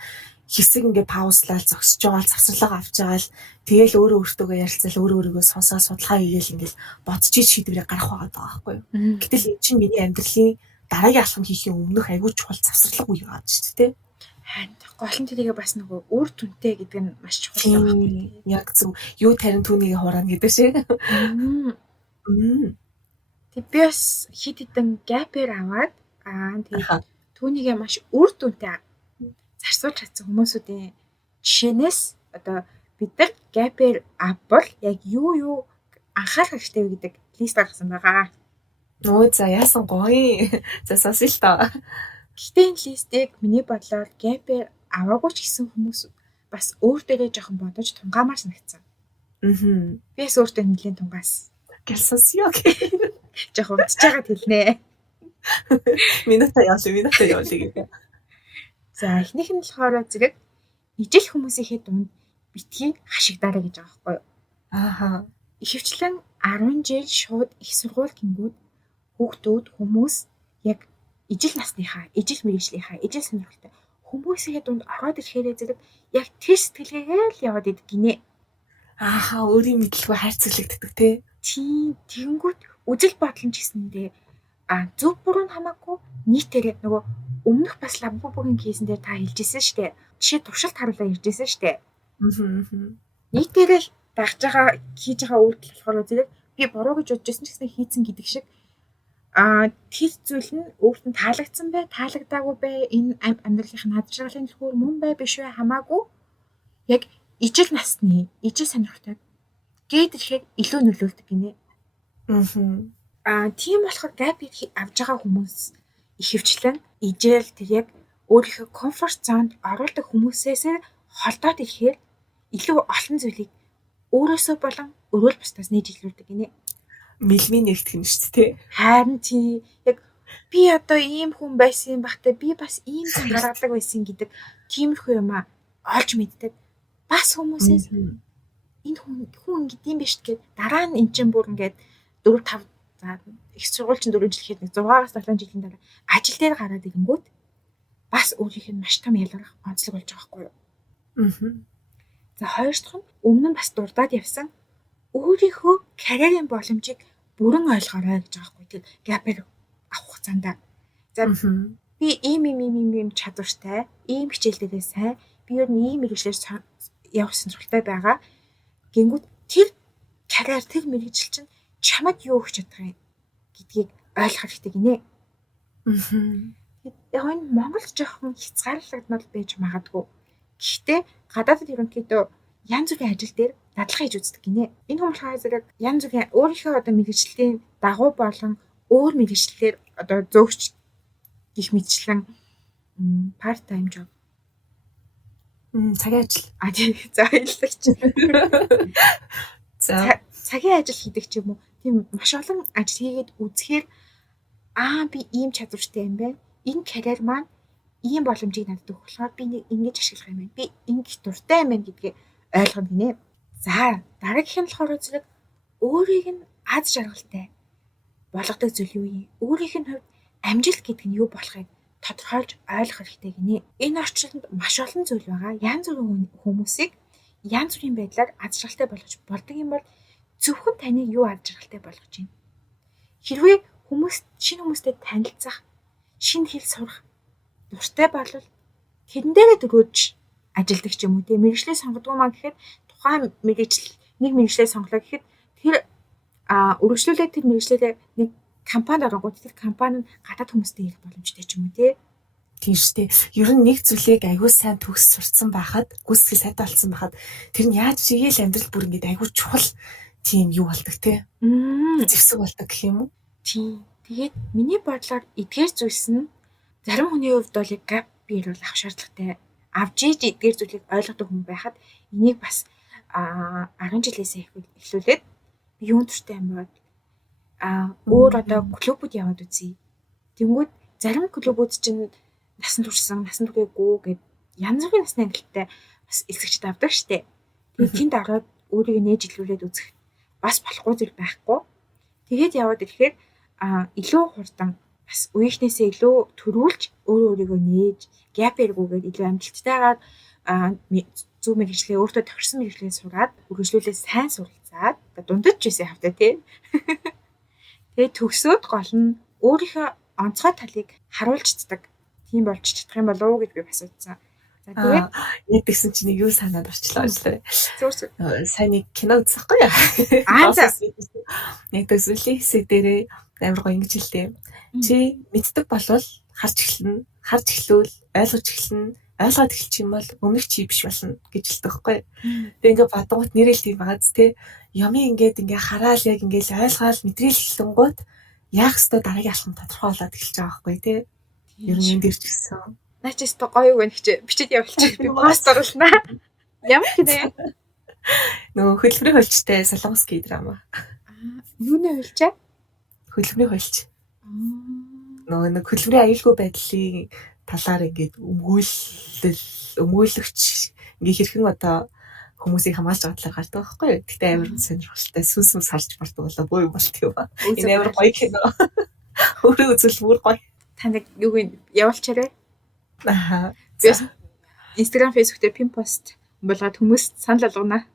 хэсэг ингээ паузлаад зогсож байгаа завсарлага авч байгаа л тэгэл өөртөөгөө ярилцал өөрийгөө сонсоод судалгаа хийгээл ингээл бодож шийдвэрээ гаргах байгаа байхгүй юу. Гэтэл энэ чинь миний амьдралын дараагийн алхам хийхийн өмнөх аягүй чухал завсарлага үе байгаа шүү дээ. Гол нь тэрийгээ бас нөгөө үр дүнтэй гэдэг нь маш чухал байна. Яг зөв. Юу тарин түүнийг хураана гэдэг шиг. Тэг би бас хит хитэн gap-ээр аваад тэгээд түүнийгээ маш үр дүнтэй зарцуулж чадсан хүмүүсүүдийн жишээнээс одоо бид нар gap-ээр авбал яг юу анхаарах хэрэгтэй вэ гэдэг лист гаргасан байгаа. За яасан гоё. За сонсё л тоо. Гэхдээ энэ листийг миний бодлоор gap-ээр аваагүй ч гэсэн хүмүүс бас өөр дээрээ жоохон бодож тунгаамаар санагдсан. Би бас өөртөө нэлийн тунгаас. Гэлсосё. Жоохон удаж байгаад хэлнэ. Минутаа явуулъя гэдэг. За эхнийх нь болохоор зэрэг ижил хүмүүсийнхээ дунд битгий хашигдаарай гэж байгаа байхгүй юу? Ихэвчлэн 10 жил шууд их сургууль гингүүд хүүхдүүд хүмүүс яг ижил насныхаа, ижил мэргэжлийнхаа, ижил сонирхолтой хүмүүсийнхээ дунд ороод ирэхээрээ зэрэг яг тэр сэтгэлгээгээ л яваад идэг гинэ. Өөрийн мэдлгүй хайрцаглагддаг тий. Тийм тэгэнгүүт үжил бодлон ч гэсэндээ зөв буруу нь хамаагүй нийтээрээ нөгөө өмнөх бас ламбугийн кейсэн дээр та хэлжсэн шүү дээ. Жишээ туршилт харуулаа иржсэн шүү дээ. Нийтээрээ л дагж байгаа хийж байгаа үйлдэл болохоор зэрэг би буруу гэж бодож байсан ч гэсэн хийцэн гэдэг шиг Тэр зүйл нь өөрт нь таалагдсан бай, таалагдаагүй бай, энэ амьдралынх нь хадгалын төлхөөр мөн бай биш бай хамаагүй яг ижил насны, ижил сонирхолтой гээд илүү нөлөөлдөг гинэ. Тийм болохоор gap year авж байгаа хүмүүс ихэвчлэн ижил тэр яг өөрийнхөө комфорт зонд оруулдаг хүмүүсээс холдоод ирэхээр илүү олон зүйлийг өөрөөсөө болон өрөөл бусдаас нээж илрүүлдэг гинэ. Мэлмийн нэгтгэх нь шүү дээ. Харин тий яг би одоо ийм хүн байсан юм бахтай би бас ийм зам гаргадаг байсан гэдэг тиймэрхүү юм олж мэддэг. Бас хүмүүсээс энэ хүн ингэдэм биш гэд дараа нь эн чинь бүр ингээд 4 5 за их сургууль чинь 4 жил гэхэд 6-аас 7 жилийн дараа ажил дээр гараад ирэнгүүт бас өөрийнх нь маш том ялгарх онцлог болж байгаа байхгүй юу? За хоёр дахь нь өмнө нь бас дурдаад явсан өөрийнхөө карьерийн боломжийг бүрэн ойлгоорой гэж байгаа байхгүй тийм gap-ыг авах хугацаанд. За би ийм чадвартай, ийм хичээлдээ сайн, би ер нь ийм мэргэжлэр явах сонирхолтой байгаа. Гингүүд тэр карьер тэр мэргэжил чинь чамд юу өгч чадах юм гэдгийг ойлгох хэрэгтэй гинэ. Яг энэ Монгол жоохон хязгаарлагдмал байж магадгүй. Гэхдээ гадаадд ерөнхийдөө янз бүрийн ажил дээр дадлага хийж үздэг гинэ. Энэ хүмүүс зэрэг янз бүрийн өөрийнхөө одоо мэргэжлийн дагуу болон өөр мэргэжлэлээр одоо зөөгч гих мэтчлэн part time job цагийн ажил. Тийм за хэллэгч. За цагийн ажил хийдэг ч юм уу. Тийм маш олон ажил хийгээд үзэхээр би ийм чадвартай юм байна. Энэ карьер маань ийм боломжийг надад өгөх болохоор би нэг ингэж ашиглах юм байна. Би ингэж дуртай юм байна гэдгийг ойлгоно гинэ. За дараагийнх нь болохоор зэрэг өөрийг нь аз жаргалтай болгодог зүйл юу юм? Өөрийнх нь хувьд амжилт гэдэг нь юу болохыг тодорхойлж ойлгох хэрэгтэй гинэ. Энэ орчинд маш олон зүйл байгаа. Янз бүрийн хүмүүсийг янз бүрийн байдлаар аз жаргалтай болгож болдог юм бол зөвхөн таныг юу аз жаргалтай болгож байна? Хэрвээ шинэ хүмүүстэй танилцах, шинэ хэл сурах дуртай болвол тэрэн дээрээ төгөөж ажилдаг ч юм уу тийм мэргэжлээ сонгодог маань гэхэд тухайн нэг мэргэжлээ сонглоо гэхэд тэр үргэлжлүүлээд тэр мэргэжлээ нэг компанид оронгууд тэр компани нь гадаад хүмүүстэй ирэх боломжтой ч юм уу тийм шүү дээ. Ер нь нэг зүйлийг аягүй сайн төгс сурцсан байхад, гүйцэтгэл сайтай болсон байхад тэр нь яаж чигээл амьдрал бүр ингээд аягүй чухал тийм юу болдог те. Зэвсэг болдог гэх юм уу? Тийм. Тэгээд миний бодлоор эдгээр зүйлс нь зарим хүний хувьд бол gap year бол авах шаардлагатай. Авж ийж эдгээр зүйлийг ойлгодог хүн байхад энийг бас 10 жилээс эхлүүлээд би юунд туртай юм бол өөр одоо клубуд яваад үзье. Тэнгүүд зарим клубуд чинь насан туршсан, насан туршаагүй гэд янз бүрийн насны ангилалтай бас эцэгчд авдаг штеп. Тэгээд тэнд ороод өөрийгөө нээж илрүүлээд үзэх бас болохгүй зүйл байхгүй. Тэгээд яваад ирэхээр илүү хурдан бас үеийнхнээсээ илүү төрүүлж өөрийгөө нээж gap year-гүйгээд илүү амжилттайгаар зөв мэргэжлээ өөртөө тохирсон мэргэжлээ сураад үргэлжлүүлээ сайн суралцаад дундаж жийсэн хавтаа тий. Тэгээд төгсөөд гол нь өөрийнхөө онцгой талыг харуулж цэцдэг. Тийм болж чадах юм болов уу гэж би бас бодсон. За тэгээд яг тэгсэн чинь нэг юу санаад орчлоо ажлаа. Зүгээр. Сайн нэг кино үзэхгүй юу? Яг төсвөлийн хэсэг дээрээ амар гоё ингэж хэлдэг. Чи мэддэг болвол харж эхэлнэ. Харж эхлүүл ойлгож эхэлнэ. Ойлгоод эхэлчих юм бол өмнөх чи биш болно гэж хэлдэг байхгүй. Тэгээ ингээ бадгуут нэрэл тийм байгааз те. Ямын ингээд ингээ хараал яг ингээл ойлгоал мэдрэл хэлэнгүүт яах ёстой дараагийн алхам тодорхойлоод эхэлж байгаа байхгүй те. Ер нь энэ дэр ч гэсэн. Наа чи өстө гоё үг нэх чи бичиж явуулчих би пост оруулнаа. Ямар гинэ? Нөгөө хөдөлмөрийн хөлчтэй Солонгоский драма. Юуны хөлчээ? Хөдөлмөрийн хөлч. Нөгөө нэг хөдөлмөрийн аюулгүй байдлын талаар ингээд өмгөөлөгч ингээ хэрхэн одоо хүмүүсийг хамгаалж байгаа талаар гардаг байхгүй юу? Тэгтээ амар сонирхолтой сүнс харж болдог болоо боо юм болт юм ба. Энэ амар гоё кино. Өөрөө үзэл бүр гоё. Танд юу явуулчаарай. Аха. Instagram, Facebook дээр пин пост болгоод хүмүүс санал болгоно.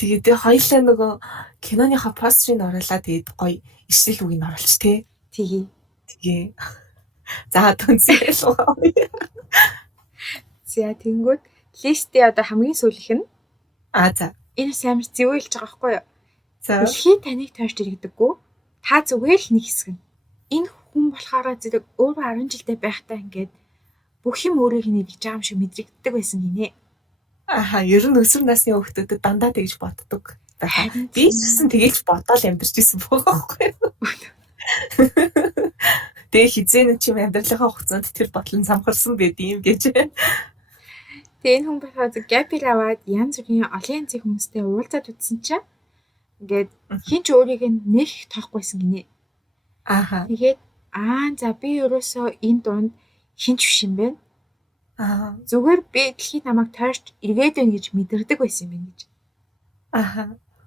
Тэгээд хоёлаа нөгөө киноныхаа постерыг оруулаад тэгээд гоё ишрэл үгийг оруулж тээ. Тэгээ. За түнсээ суугаа. За тэнгүүд листээ одоо хамгийн сүүлийнх нь за. Энэ сайн зөвөөлж байгаа байхгүй юу? За. Дэлхий таныг тойрч иргэдэггүй. Та зүгээр л нэг хэсэг нь. энэ хүн болохоор зэрэг өөрөө 10 жилдээ байхдаа ингээд бүх юм өөрийг нь хийж байгаа юм шиг мэдрэгддэг байсан гинэ. Ер нь өсвөр насны хүүхдүүдэд дандаа тэгж боддог. Би ч гэсэн тэгэж бодоод амьдарч ирсэн байхгүй юу? Тэгээ хизээ ч юм амьдралынхаа хугацаанд тэр бодлон самхарсан байд юм гэж. Тэгээ энэ хүн болохоор гэпэр аваад янз бүрийн олон янзын хүмүүстэй уулзаад үзсэн чинь ингээд хин ч өөрийг нь нэг тоохгүй байсан гинэ. Тэгээд за би ерөөсөө энэ дунд хинч биш юм байна. Зүгээр би дэлхийд намайг тойрч ирээд байна гэж мэдэрдэг байсан юм байна гэж.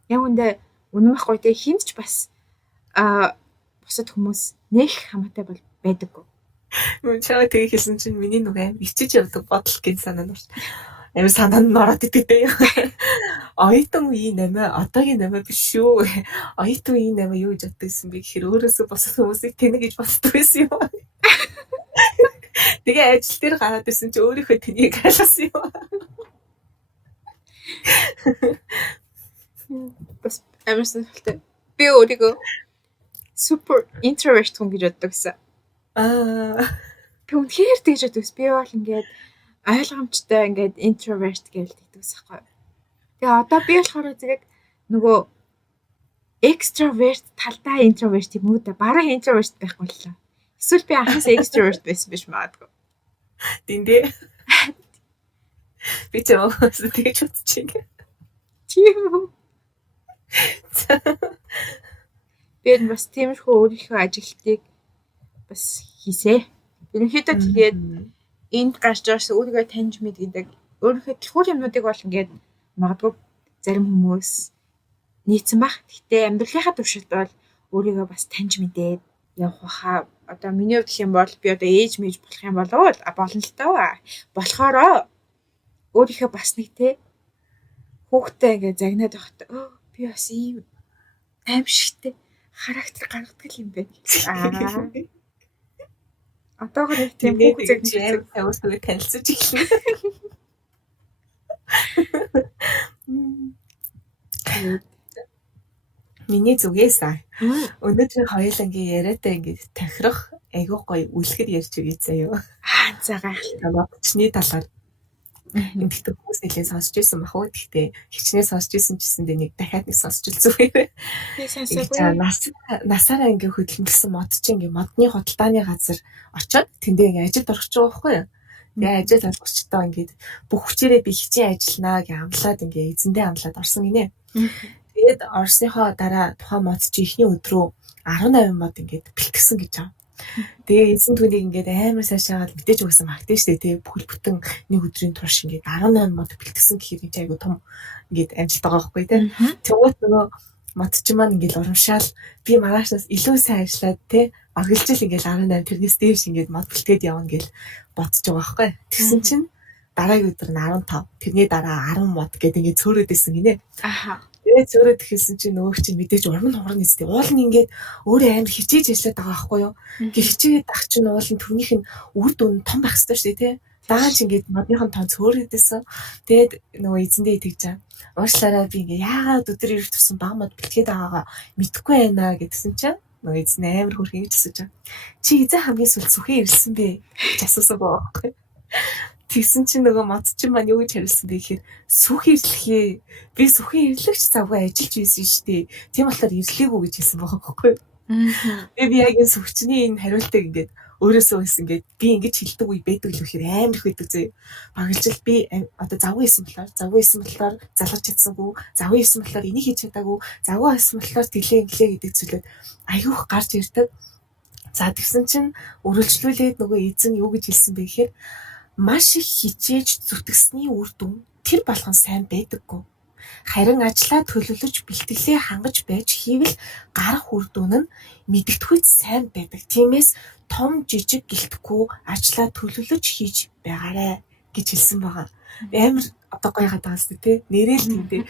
Яг үндэ үнэн байхгүй те хинч бас бусад хүмүүс нэг хамаатай бол байдаггүй. Мөн чамаа тэгээ хэлсэн чинь миний нүг аим ичиж явдаг бодол гэж санаа нурч. Амар санаанд ороод идэв. Оюутан үеийн намаа одоогийн намаа биш шүү. Оюутан үеийн намаа юу гэж боддогсэн бэ гэхээр өөрөөсөө босох хүмүүсийг тэнэг гэж боддог байсан юм. Тэгээ ажил дээр гараад ирсэн чи өөрийнхөө тэнийг хайласан юм. Бас амар сонирхолтой. Би өөрийгөө супер интроверт хүн гэж боддог гэсэн. Би үнэхээр тэгж боддог. Би бол ингээд ойлгомжтой ингээд интроверт гэж хэлдэг байхгүй. Тэгээ одоо би болохоор зэрэг нөгөө экстраверт талдаа интроверт юм уу да бараг интроверт байхгүй боллоо. Эсвэл би анхаас экстраверт байсан биш магадгүй. Тэндээ би ч юм уу тэгж бодчих. Тийм. Би бас тиймэрхүү өөрийнхөө ажилтныг бас хийсэ. Ерөнхийдөө тэгээд энд гарч байгаас өөрийгөө таньж мэддэг. Өөрийнхөө төлхөр юмнуудыг бол ингээд магадгүй зарим хүмүүс нийцсэн баг. Гэхдээ амьдралынхаа туршид бол өөрийгөө бас таньж мэдээд явах хаа. Одоо миний хувьд гэх юм бол би одоо ээж мэж болох юм болов болно л таа. Болохоро өөрийнхөө бас нэг те хүүхдээ ингээд загнаад байхдаа би бас ийм аимшигтэй характер гаргадаг юм байна. Одоогоор нэг тийм хүүхд загнаад тавьсан танилцаж эхэлнэ. Миний зүгээс өнөөдрийн хоёулангийн яриатай ингээд тахирах айгүй гоё үлгэр ярьж өгье заяа. За гайхалтай. Модчны талаар ингээд хүмүүс нэлээд сонсч ирсэн бах уу. Гэхдээ хичнээн сонсч ирсэн ч гэсэндээ нэг дахиад нэг сонсч үзвэл би сонсоогүй. Насаараа ингээд хөдөлмөрлсөн мод чинь ингээд модны худалдааны газар очиод тэндээ ингээд ажилд орох гэж байгаа байхгүй юу. Тэгээ ажил олгочтой ингээд бүх хүчээрээ би хичээн ажилланаа гэж амлаад ингээд эзэндээ амлаад орсон гинэ. Тэгээд орсныхоо дараа тухайн мод чи ихний өдрөө 18 мод ингээд бэлтгэсэн гэж байгаа. Тэгээ эзэн түүнийг ингээд амар сайшаагаад мэдээж өгсөн магтэн штэ тэгээ бүхэл бүтэн нэг өдрийн турш ингээд 18 мод бэлтгэсэн гэхээр энэ айгу том ингээд амжилт байгаа байхгүй тий. Тэгвэл нөгөө мод чи маань ингээд урамшаал би маргаашнаас илүү сайн ажиллаад тий оргилжил ингээд 18 тэрнээс дээш ингээд мод бэлтгээд явна гэж бодож байгаа байхгүй. Тэгсэн чинь дараагийн өдөр нь 15 тэрний дараа 10 мод гэдэг ингээд цөөрөөд исэн гинэ. Тэгээ зөөрөд хэлсэн чинь нөгөө чинь мэдээж урам нь хуран нэстэй. Уул нь ингээд өөрөө амар хичээж ажиллаад байгаа байхгүй юу. Ингээ хичээгээд ах чинь уул нь түүнийх нь үр дүн том байх хэрэгтэй шүү дээ тий. Даан ч ингээд модныхон тон цөөрөөдсэн. Тэгээд нөгөө эзэндээ итгэж байгаа. Уушлаараа би ингээ яагаад өдөр ирэх тусан баг мод бэлтгээд байгаагаа мэдэхгүй байна гэдгсэн чинь нөгөө эзэн амар хөрхий гэж асууж байгаа. Чи эзэн хамгийн сүүл сүхээ ирсэн бэ гэж асуусан байхгүй. Тэгсэн чинь нөгөө мод чинь маань юу гэж хариулсан бэ гэхээр сүхий ирлэхээ би сүхий ирлэгч завгүй ажиллаж байсан шүү дээ. Тийм болохоор ирлээгүй гэж хэлсэн байгаа байхгүй. Би яг энэ сүхчний энэ хариултыг ингээд өөрөөсөө бас ингээд би ингэж хэлдэг үе байдаг л гэхээр амар их байдаг зөө. Багжилж би одоо завгүй исэн болохоор залгаж чадсангүй, завгүй исэн болохоор энийг хийж чадаагүй, завгүй исэн болохоор гэлээ гэдэг зүйлүүд аюух гарч ирдэг. За тэгсэн чинь өрөлжлүүлээд нөгөө эзэн юу гэж хэлсэн бэ гэхээр маш их хичээж зүтгэсний үр дүн тэр болгон сайн байдаггүй. Харин ажлаа төлөвлөж бэлтгэлээ хангаж байж хийвэл гарах үр дүн нь мэдэгдэхүйц сайн байдаг. Тиймээс том жижиг гэлтэхгүй ажлаа төлөвлөж хийж байгаарэ гэж хэлсэн байгаа. Амар одоо гоё гадаг хэвчээ тий. Нэрэл тиймдээ.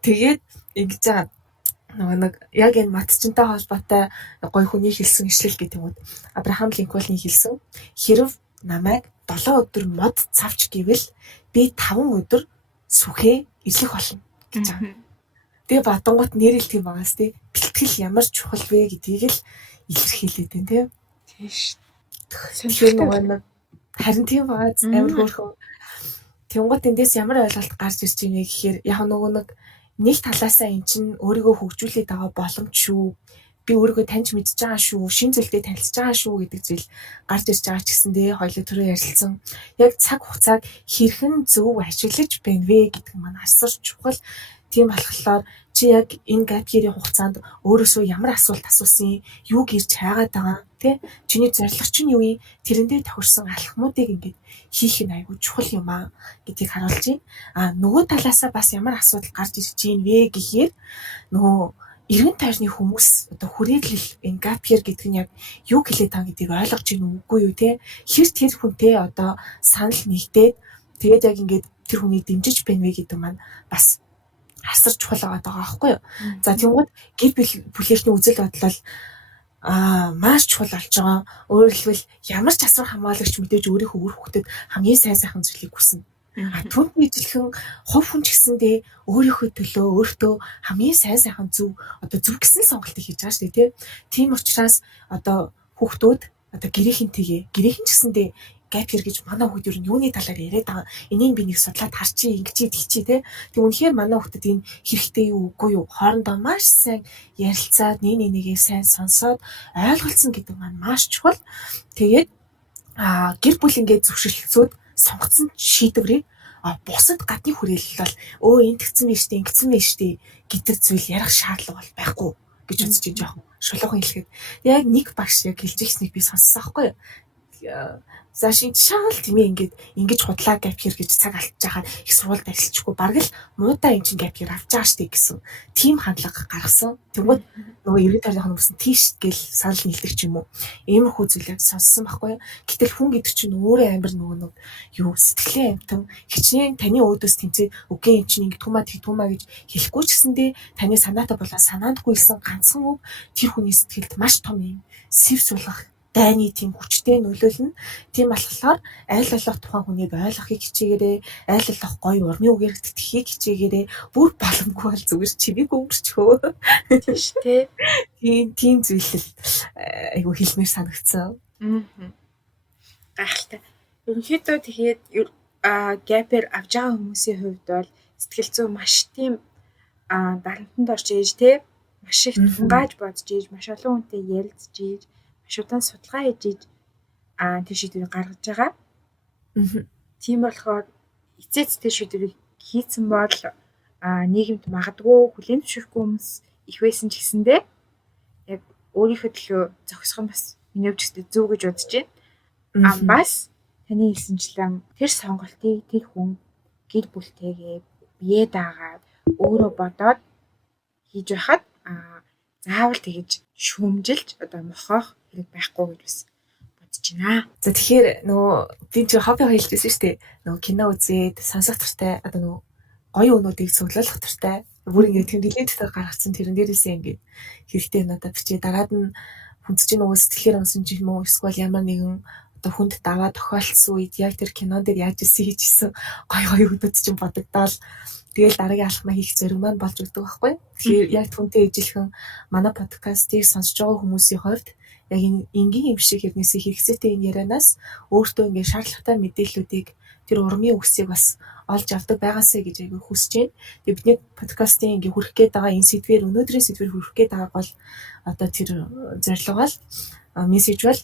Тэгээд ингэж байгаа нэг яг энэ матчинтай холбоотой гоё хүний хэлсэн ишлэл гэх юм уу. Абрахам Линкольнийн хэлсэн хэрв намайг 7 өдөр мод цавч гэвэл би 5 өдөр сүхээ ирлэх болно гэж байгаа. Тэгээ бадангууд нэрэл тийм байгаас тий. Бэлтгэл ямар чухал вэ гэдгийг л илэрхийлээд байна тийм. Тийш. Тэгэхээр нөгөө нэг харин тийм байгаа амар хөөрхөн. Тэнгууд эндээс ямар ойлголт гарч ирж байна гэхээр яг нөгөө нэг талаасаа эн чинь өөрийгөө хөгжүүлээд байгаа боломж шүү. Би өөрийгөө таньж мэдж байгаа шүү. Шин зүйлтэй танилцж байгаа шүү гэдэг зүйл гарч ирж байгаа ч гэсэндээ хоёулаа түрүү ярилцсан. Яг цаг хугацааг хэрхэн зөв ашиглаж байна вэ гэдэг маань асар чухал. Тийм болохоор чи яг энэ gap year-ийн хугацаанд өөрөөсөө ямар асуулт асуусан, юуг ирж хайгаад байгаа, тий? Чиний зорилго чинь юу юм? Тэрэндээ тохирсон алхмуудыг ингээд хийх нь айгүй чухал юм аа гэдгийг харуулж байна. Нөгөө талаасаа бас ямар асуудал гарч ирж байна вэ гэхээр нөгөө эргэн тойрны хүмүүс одоо хүрээлэл энэ gap year гэдэг нь яг юу хэлээд байгаа гэдгийг ойлгож байна үгүй юу те хэр тэр хүнтэй одоо санал нэгдээд тэгээд яг ингээд тэр хүнийг дэмжиж байна вэ гэдэг маань бас асар чухал байгаа байхгүй юу. За тэгвэл гэр бүлэрхний үзэл бодлол маш чухал болж байгаа. Өөрөөр хэлбэл ямар ч асар хамгаалагч мэдээж өөрийнхөө үр хүүхдэд хамгийн сайн зүйлийг хүснэ. Түүний ижилхэн хувь хүн ч гэсэндээ өөрийнхөө төлөө өөртөө хамгийн сайн зөв гэсэн сонголтыг хийж байгаа шүү дээ тийм учраас одоо хүүхдүүд одоо гэрийнхэн ч гэсэндээ gap year гэж манай хүүхд юу юуны талаар яриад байгаа. Энийг би нэг судлаад харчи ингэж тэгчи Тэг үнэхээр манай хүүхдэд энэ хэрэгтэй юу үгүй юу хоорондоо маш сайн ярилцаад нэгээ сайн сонсоод ойлголцсон гэдэг маань маш чухал. Тэгээд гэр бүл ингээд зөвшөөрлөцөөд сонгоцсон шийдвэрийг бусад гадны хүрээлэл бол энэ тэгсэн биш үү ингэсэн биш үү гэдэг зүйл ярих шаардлага бол байхгүй гэж үзэж байна жоохон шулуухан хэлэхэд. Яг нэг багш яг хэлж ирснийг би сонссон байхгүй юу. За шинжлэл тийм ингээд ингэж худлаа gap year гэж цаг алдчихж байгаа их сургуульд ажиллахгүй бараг л муудаа эн чинь gap year авч байгаа штеп гэсэн тийм хандлага гаргасан. Тэгвэл нөгөө эргэн тойрны хүмүүс нь тийш гэл санал нийлдэг ч юм уу. Иймэрхүү зүйлийг сонссон байхгүй юу. Гэтэл хүн гэдэг чинь өөрөө амар нөгөө юу сэтгэлийн амтан хичнээн таны өөдөөс тэмцээд үгүй эн чинь ингэдэгмаа тэгдэгмаа гэж хэлэхгүй ч гэсэндээ таны санаатай болоо санаандгүйсэн ганцхан үг тэр хүний сэтгэлд маш том юм сэв сулгах дайны тийм хүчтэй нөлөөлнө. Тийм болохоор аль болох тухайн хүнийг ойлгохыг хичээгээрэй. Аль болох гоё урмын үгээр тэтгэхийг хичээгээрэй. Бүр боломгүй бол зүгээр чимийг өнгөрчихөө. Тийш тий. Тийм зүйлэл айгу хэлмээр санагдсан. Гайхалтай. Ерөнхийдөө тэгээд gap year авч байгаа хүмүүсийн хувьд бол сэтгэл зүй маш тийм дарамтанд орж ээж тий. Маш их тунгааж бодож ээж, маш олон хүнтэй ярилцж ээж маш удаан судалгаа хийж тэр шийдвэрийг гаргаж байгаа. Тийм болохоор эцээц тэр шийдвэрийг хийсэн бол нийгэмд магадгүй хүлээн зөвшөөрөхгүй хүмүүс их байсан ч гэсэндээ яг өөрийнхөө төлөө зохисох нь бас миний хувьд зөв гэж бодож байна. Бас таны хэлсэнчлэн тэр сонголтыг тэр хүн гэр бүлтэйгээ бие даагаад өөрөө бодоод хийж байхад заавал тэгэж шүүмжилж одоо мохох хэрэг байхгүй гэж бас бодож байна. За тэгэхээр нөгөө би чи хобби хэлжсэн шүү дээ. Нөгөө кино үзээд сонсох туртай одоо нөгөө гоё өнүүдийг цуглуулах туртай. Бүр ингээд тийм дилетээр гаргацсан тэрэн дээрээсээ ингээд хэрэгтэй юмудаа бичээ дараад нь хүнд чинь нөгөө сэтгэлээр унсан ч юм уу эсвэл ямар нэгэн одоо хүнд даваа тохиолдсон үед яг тэр кинон дээр яаж хийжсэн гоё өнүүд чинь бодогдоод тэгэл дараагийн алхмаа хийх зориг маань болж өгдөг байхгүй. Тэгэхээр яг түнтэй ижилхэн манай подкастыг сонсож байгаа хүмүүсийн хувьд яг энэ энгийн юм шиг хэрнээсээ хэрэгцээтэй энэ ярианаас өөртөө ингээд шаардлагатай мэдээллүүдийг тэр урмын үгсийг бас олж авдаг байгаасаа гэж айгүй хүсэж байна. Тэгээ бидний подкастын ингээд хүрэх гээд байгаа энэ сэдвэр өнөөдрийн сэдвэр хүрэх гээд байгааг бол одоо тэр зорилго бол мессеж бол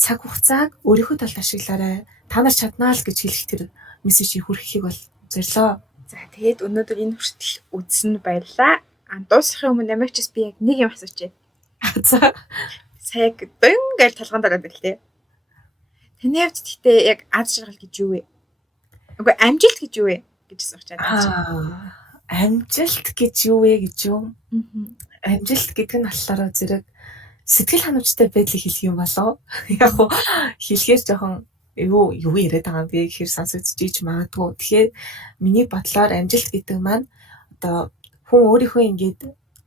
цаг хугацааг өөрийнхөө талд ашиглаарай. Та нар чаднаа л гэж хэлэх тэр мессежийг хүргэхийг бол зорилоо. За тэгээд өнөөдөр энэ хүртэл үзсэн баярлаа. Дуусахын өмнө намайгчс би яг нэг юм асуучих. За сая дөнгөж толгоонд ороод ирлээ. Таны хувьд гэхдээ яг аз жаргал гэж юу вэ? Үгүй амжилт гэж юу вэ гэж асуух чад. Амжилт гэж юу вэ гэж юу? Амжилт гэдэг нь болохоор зэрэг сэтгэл ханамжтай байдлыг хэлэх юм болоо. Яг хуу хэлэхээр жоохон юу яриад байгаа юм бэ гэхээр сонсогдож магадгүй. Тэгэхээр миний бодлоор амжилт гэдэг маань одоо хүн өөрийнхөө ингээд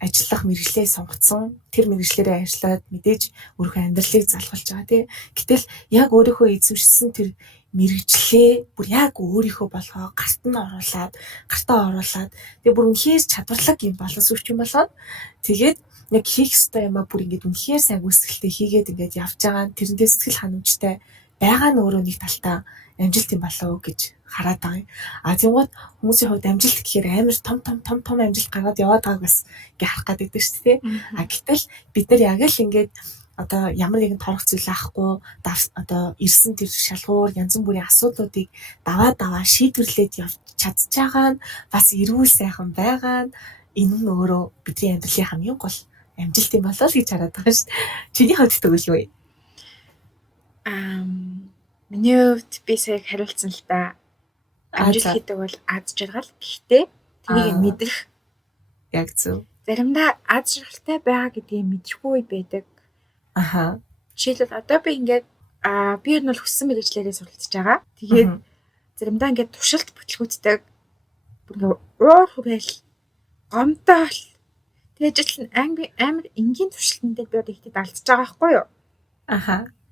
ажиллах мэргэжлээ сонгоцсон тэр мэргэжлээрээ ажиллаад мэдээж өөрийнхөө амьдралыг залгуулж байгаа тий. Гэтэл яг өөрийнхөө эзэмшсэн тэр мэргэжлээ бүр яг өөрийнхөө болгоо гартаа оруулаад тэгээ бүр үнэхээр чадварлаг юм боловсрч юм болоод тэгээд яг хийх ёстой юмаа бүр ингээд үнэхээр сайн гүйцэтгэлтэй хийгээд ингээд явж байгаа. Тэрнээ сэтгэл ханамжтай байгаа нь өөрөө нэг талтаа амжилт юм болов гэж хараад байгаа юм. Тэгвэл хүмүүсийн хувьд амжилт гэхээр амар том амжилт гаргаад яваад байгааг бас ингээ харах гэдэг шүү дээ. Гэтэл бид нар яг л ингээд одоо ямар нэгэн торох зүйл авахгүй одоо ирсэн тэр шалгуур янз бүрийн асуудлуудыг даваа шийдвэрлээд явж чадж байгаа нь бас эрүүл сайхан байгаа нь энэ нь өөрөө бидний амьдралын хамгийн гол амжилт юм болоо л гэж хараад байгаа шүү дээ. Чиний хувьд тэгвэл юу вэ? Миний хувьд би сая хариулсан л да. Амжилт гэдэг бол аз жаргал. Гэхдээ тэрийг мэдрэх яг зөв. Заримдаа аз жаргалтай байгаа гэдгийг мэдрэхгүй үед байдаг. Жишээлбэл одоо би ингээд би энэ бол хүссэн мэргэжлээрээ суралцж байгаа. Тэгээд заримдаа ингээд туршилт бүтлгүүдтэй бүр уур хүрээл гомдол тэгэж амар энгийн туршилтанд би одоо ихтэй алдчихж байгаа байхгүй юу?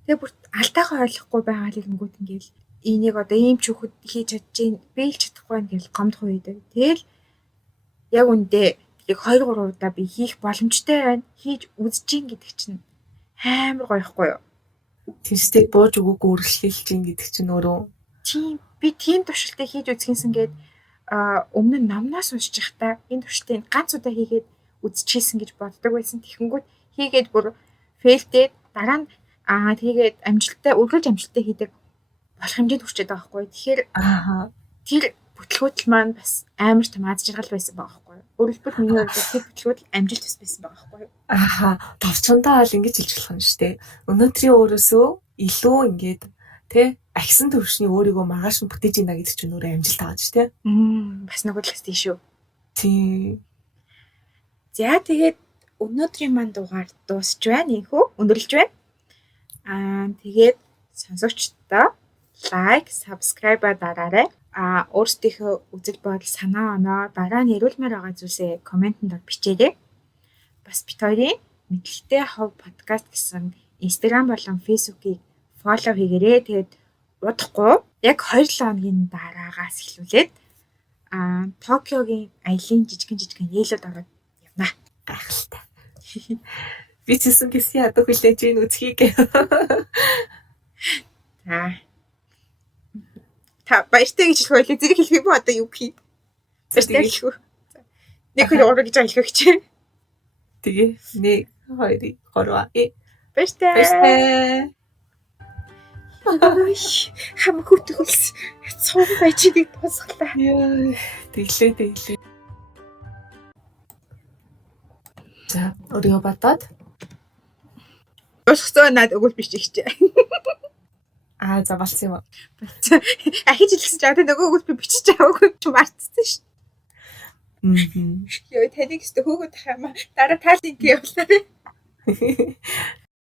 Тэгээ бүр алдаагаа ойлгохгүй байгаа л ингээд энийг одоо ийм ч хөхөд хийж чадчих, би л чадахгүй байх гэж гомдох үед. Тэгэл яг үндэ яг 2-3 удаа би хийх боломжтой байна. Хийж үзчихин гэдэг чинь амар гоёхгүй юу? Тэрстэй бууж өгөөгүй үргэлжлүүлж ин гэдэг чинь өөрөө би тийм туршилтыг хийж үзхийнсэн гээд өмнө нь номноос уншиж байхдаа энэ туршилтыг ганц удаа хийгээд үзчихсэн гэж боддог байсан. Тэгэхэнгүүт хийгээд бүр фейлдээд дараа нь тэгээд үргэлж амжилттай хийдэг болох хэмжээнд хүрчээд байгаа байхгүй. Тэгэхээр тэр бүтлгүүтэл маань бас амар том аз жаргал байсан байгаа байхгүй. Өөрөлдвөл миний хувьд тэр бүтлгүүд амжилт байсан байгаа байхгүй. Товчондоо бол ингэж хэлж болох юм шүү дээ. Өнөөдрийн өөрөөсөө илүү ингээд агсан төвшний өөрийгөө маргааш нь бүтээж ийна гэдэг чинь өөрөө амжилт байгаа ч тий. Бас нэг бодлоос тийм шүү. Тийм. За тэгээд өнөөдрийн маань дугаар дуусч байна. Инхүү өндөрлж байна. Тэгээд сонсогчдоо лайк, subscribe дараарай. Өөрсдийнхөө үзэл бодол санаа оноо дараа нь ярилцмаар байгаа зүйлсээ комментэнд бичээрэй. Бас бит хоёрын мэдлэгтэй хов подкаст гэсэн Instagram болон Facebook-ийг фоллоу хийгээрэй. Тэгээд удахгүй яг 2-7 хоногийн дараагаас эхлүүлээд Токиогийн аялын жижигэн нээлүүд ороод явна. Гайхалтай. Би чсэн гэсэн ядуу хүлээж ийн үзхийг. Та баяртай гэж хэлэх байлаа. Зэрэг хэлэх юм уу одоо юу хий? Баяртай хэлэх үү? Нэг хөл ураг гэж хэлэх гэж. Тэгээ 1 2 3 Баяртай. Хам хөтгөлс цуг байчиг тусглаа. Тэглээ. За, өөрийгөө батаад. Өсгсөн над өгөл биш ч гэж. За болсон юм уу? Ахиж хэлсэн ч одоо нөгөө өгөл би бичиж аваагүй ч мартсан ш. Ёо таныг өстө хөөгд тах юм аа. Дараа таалинг явуулаарай.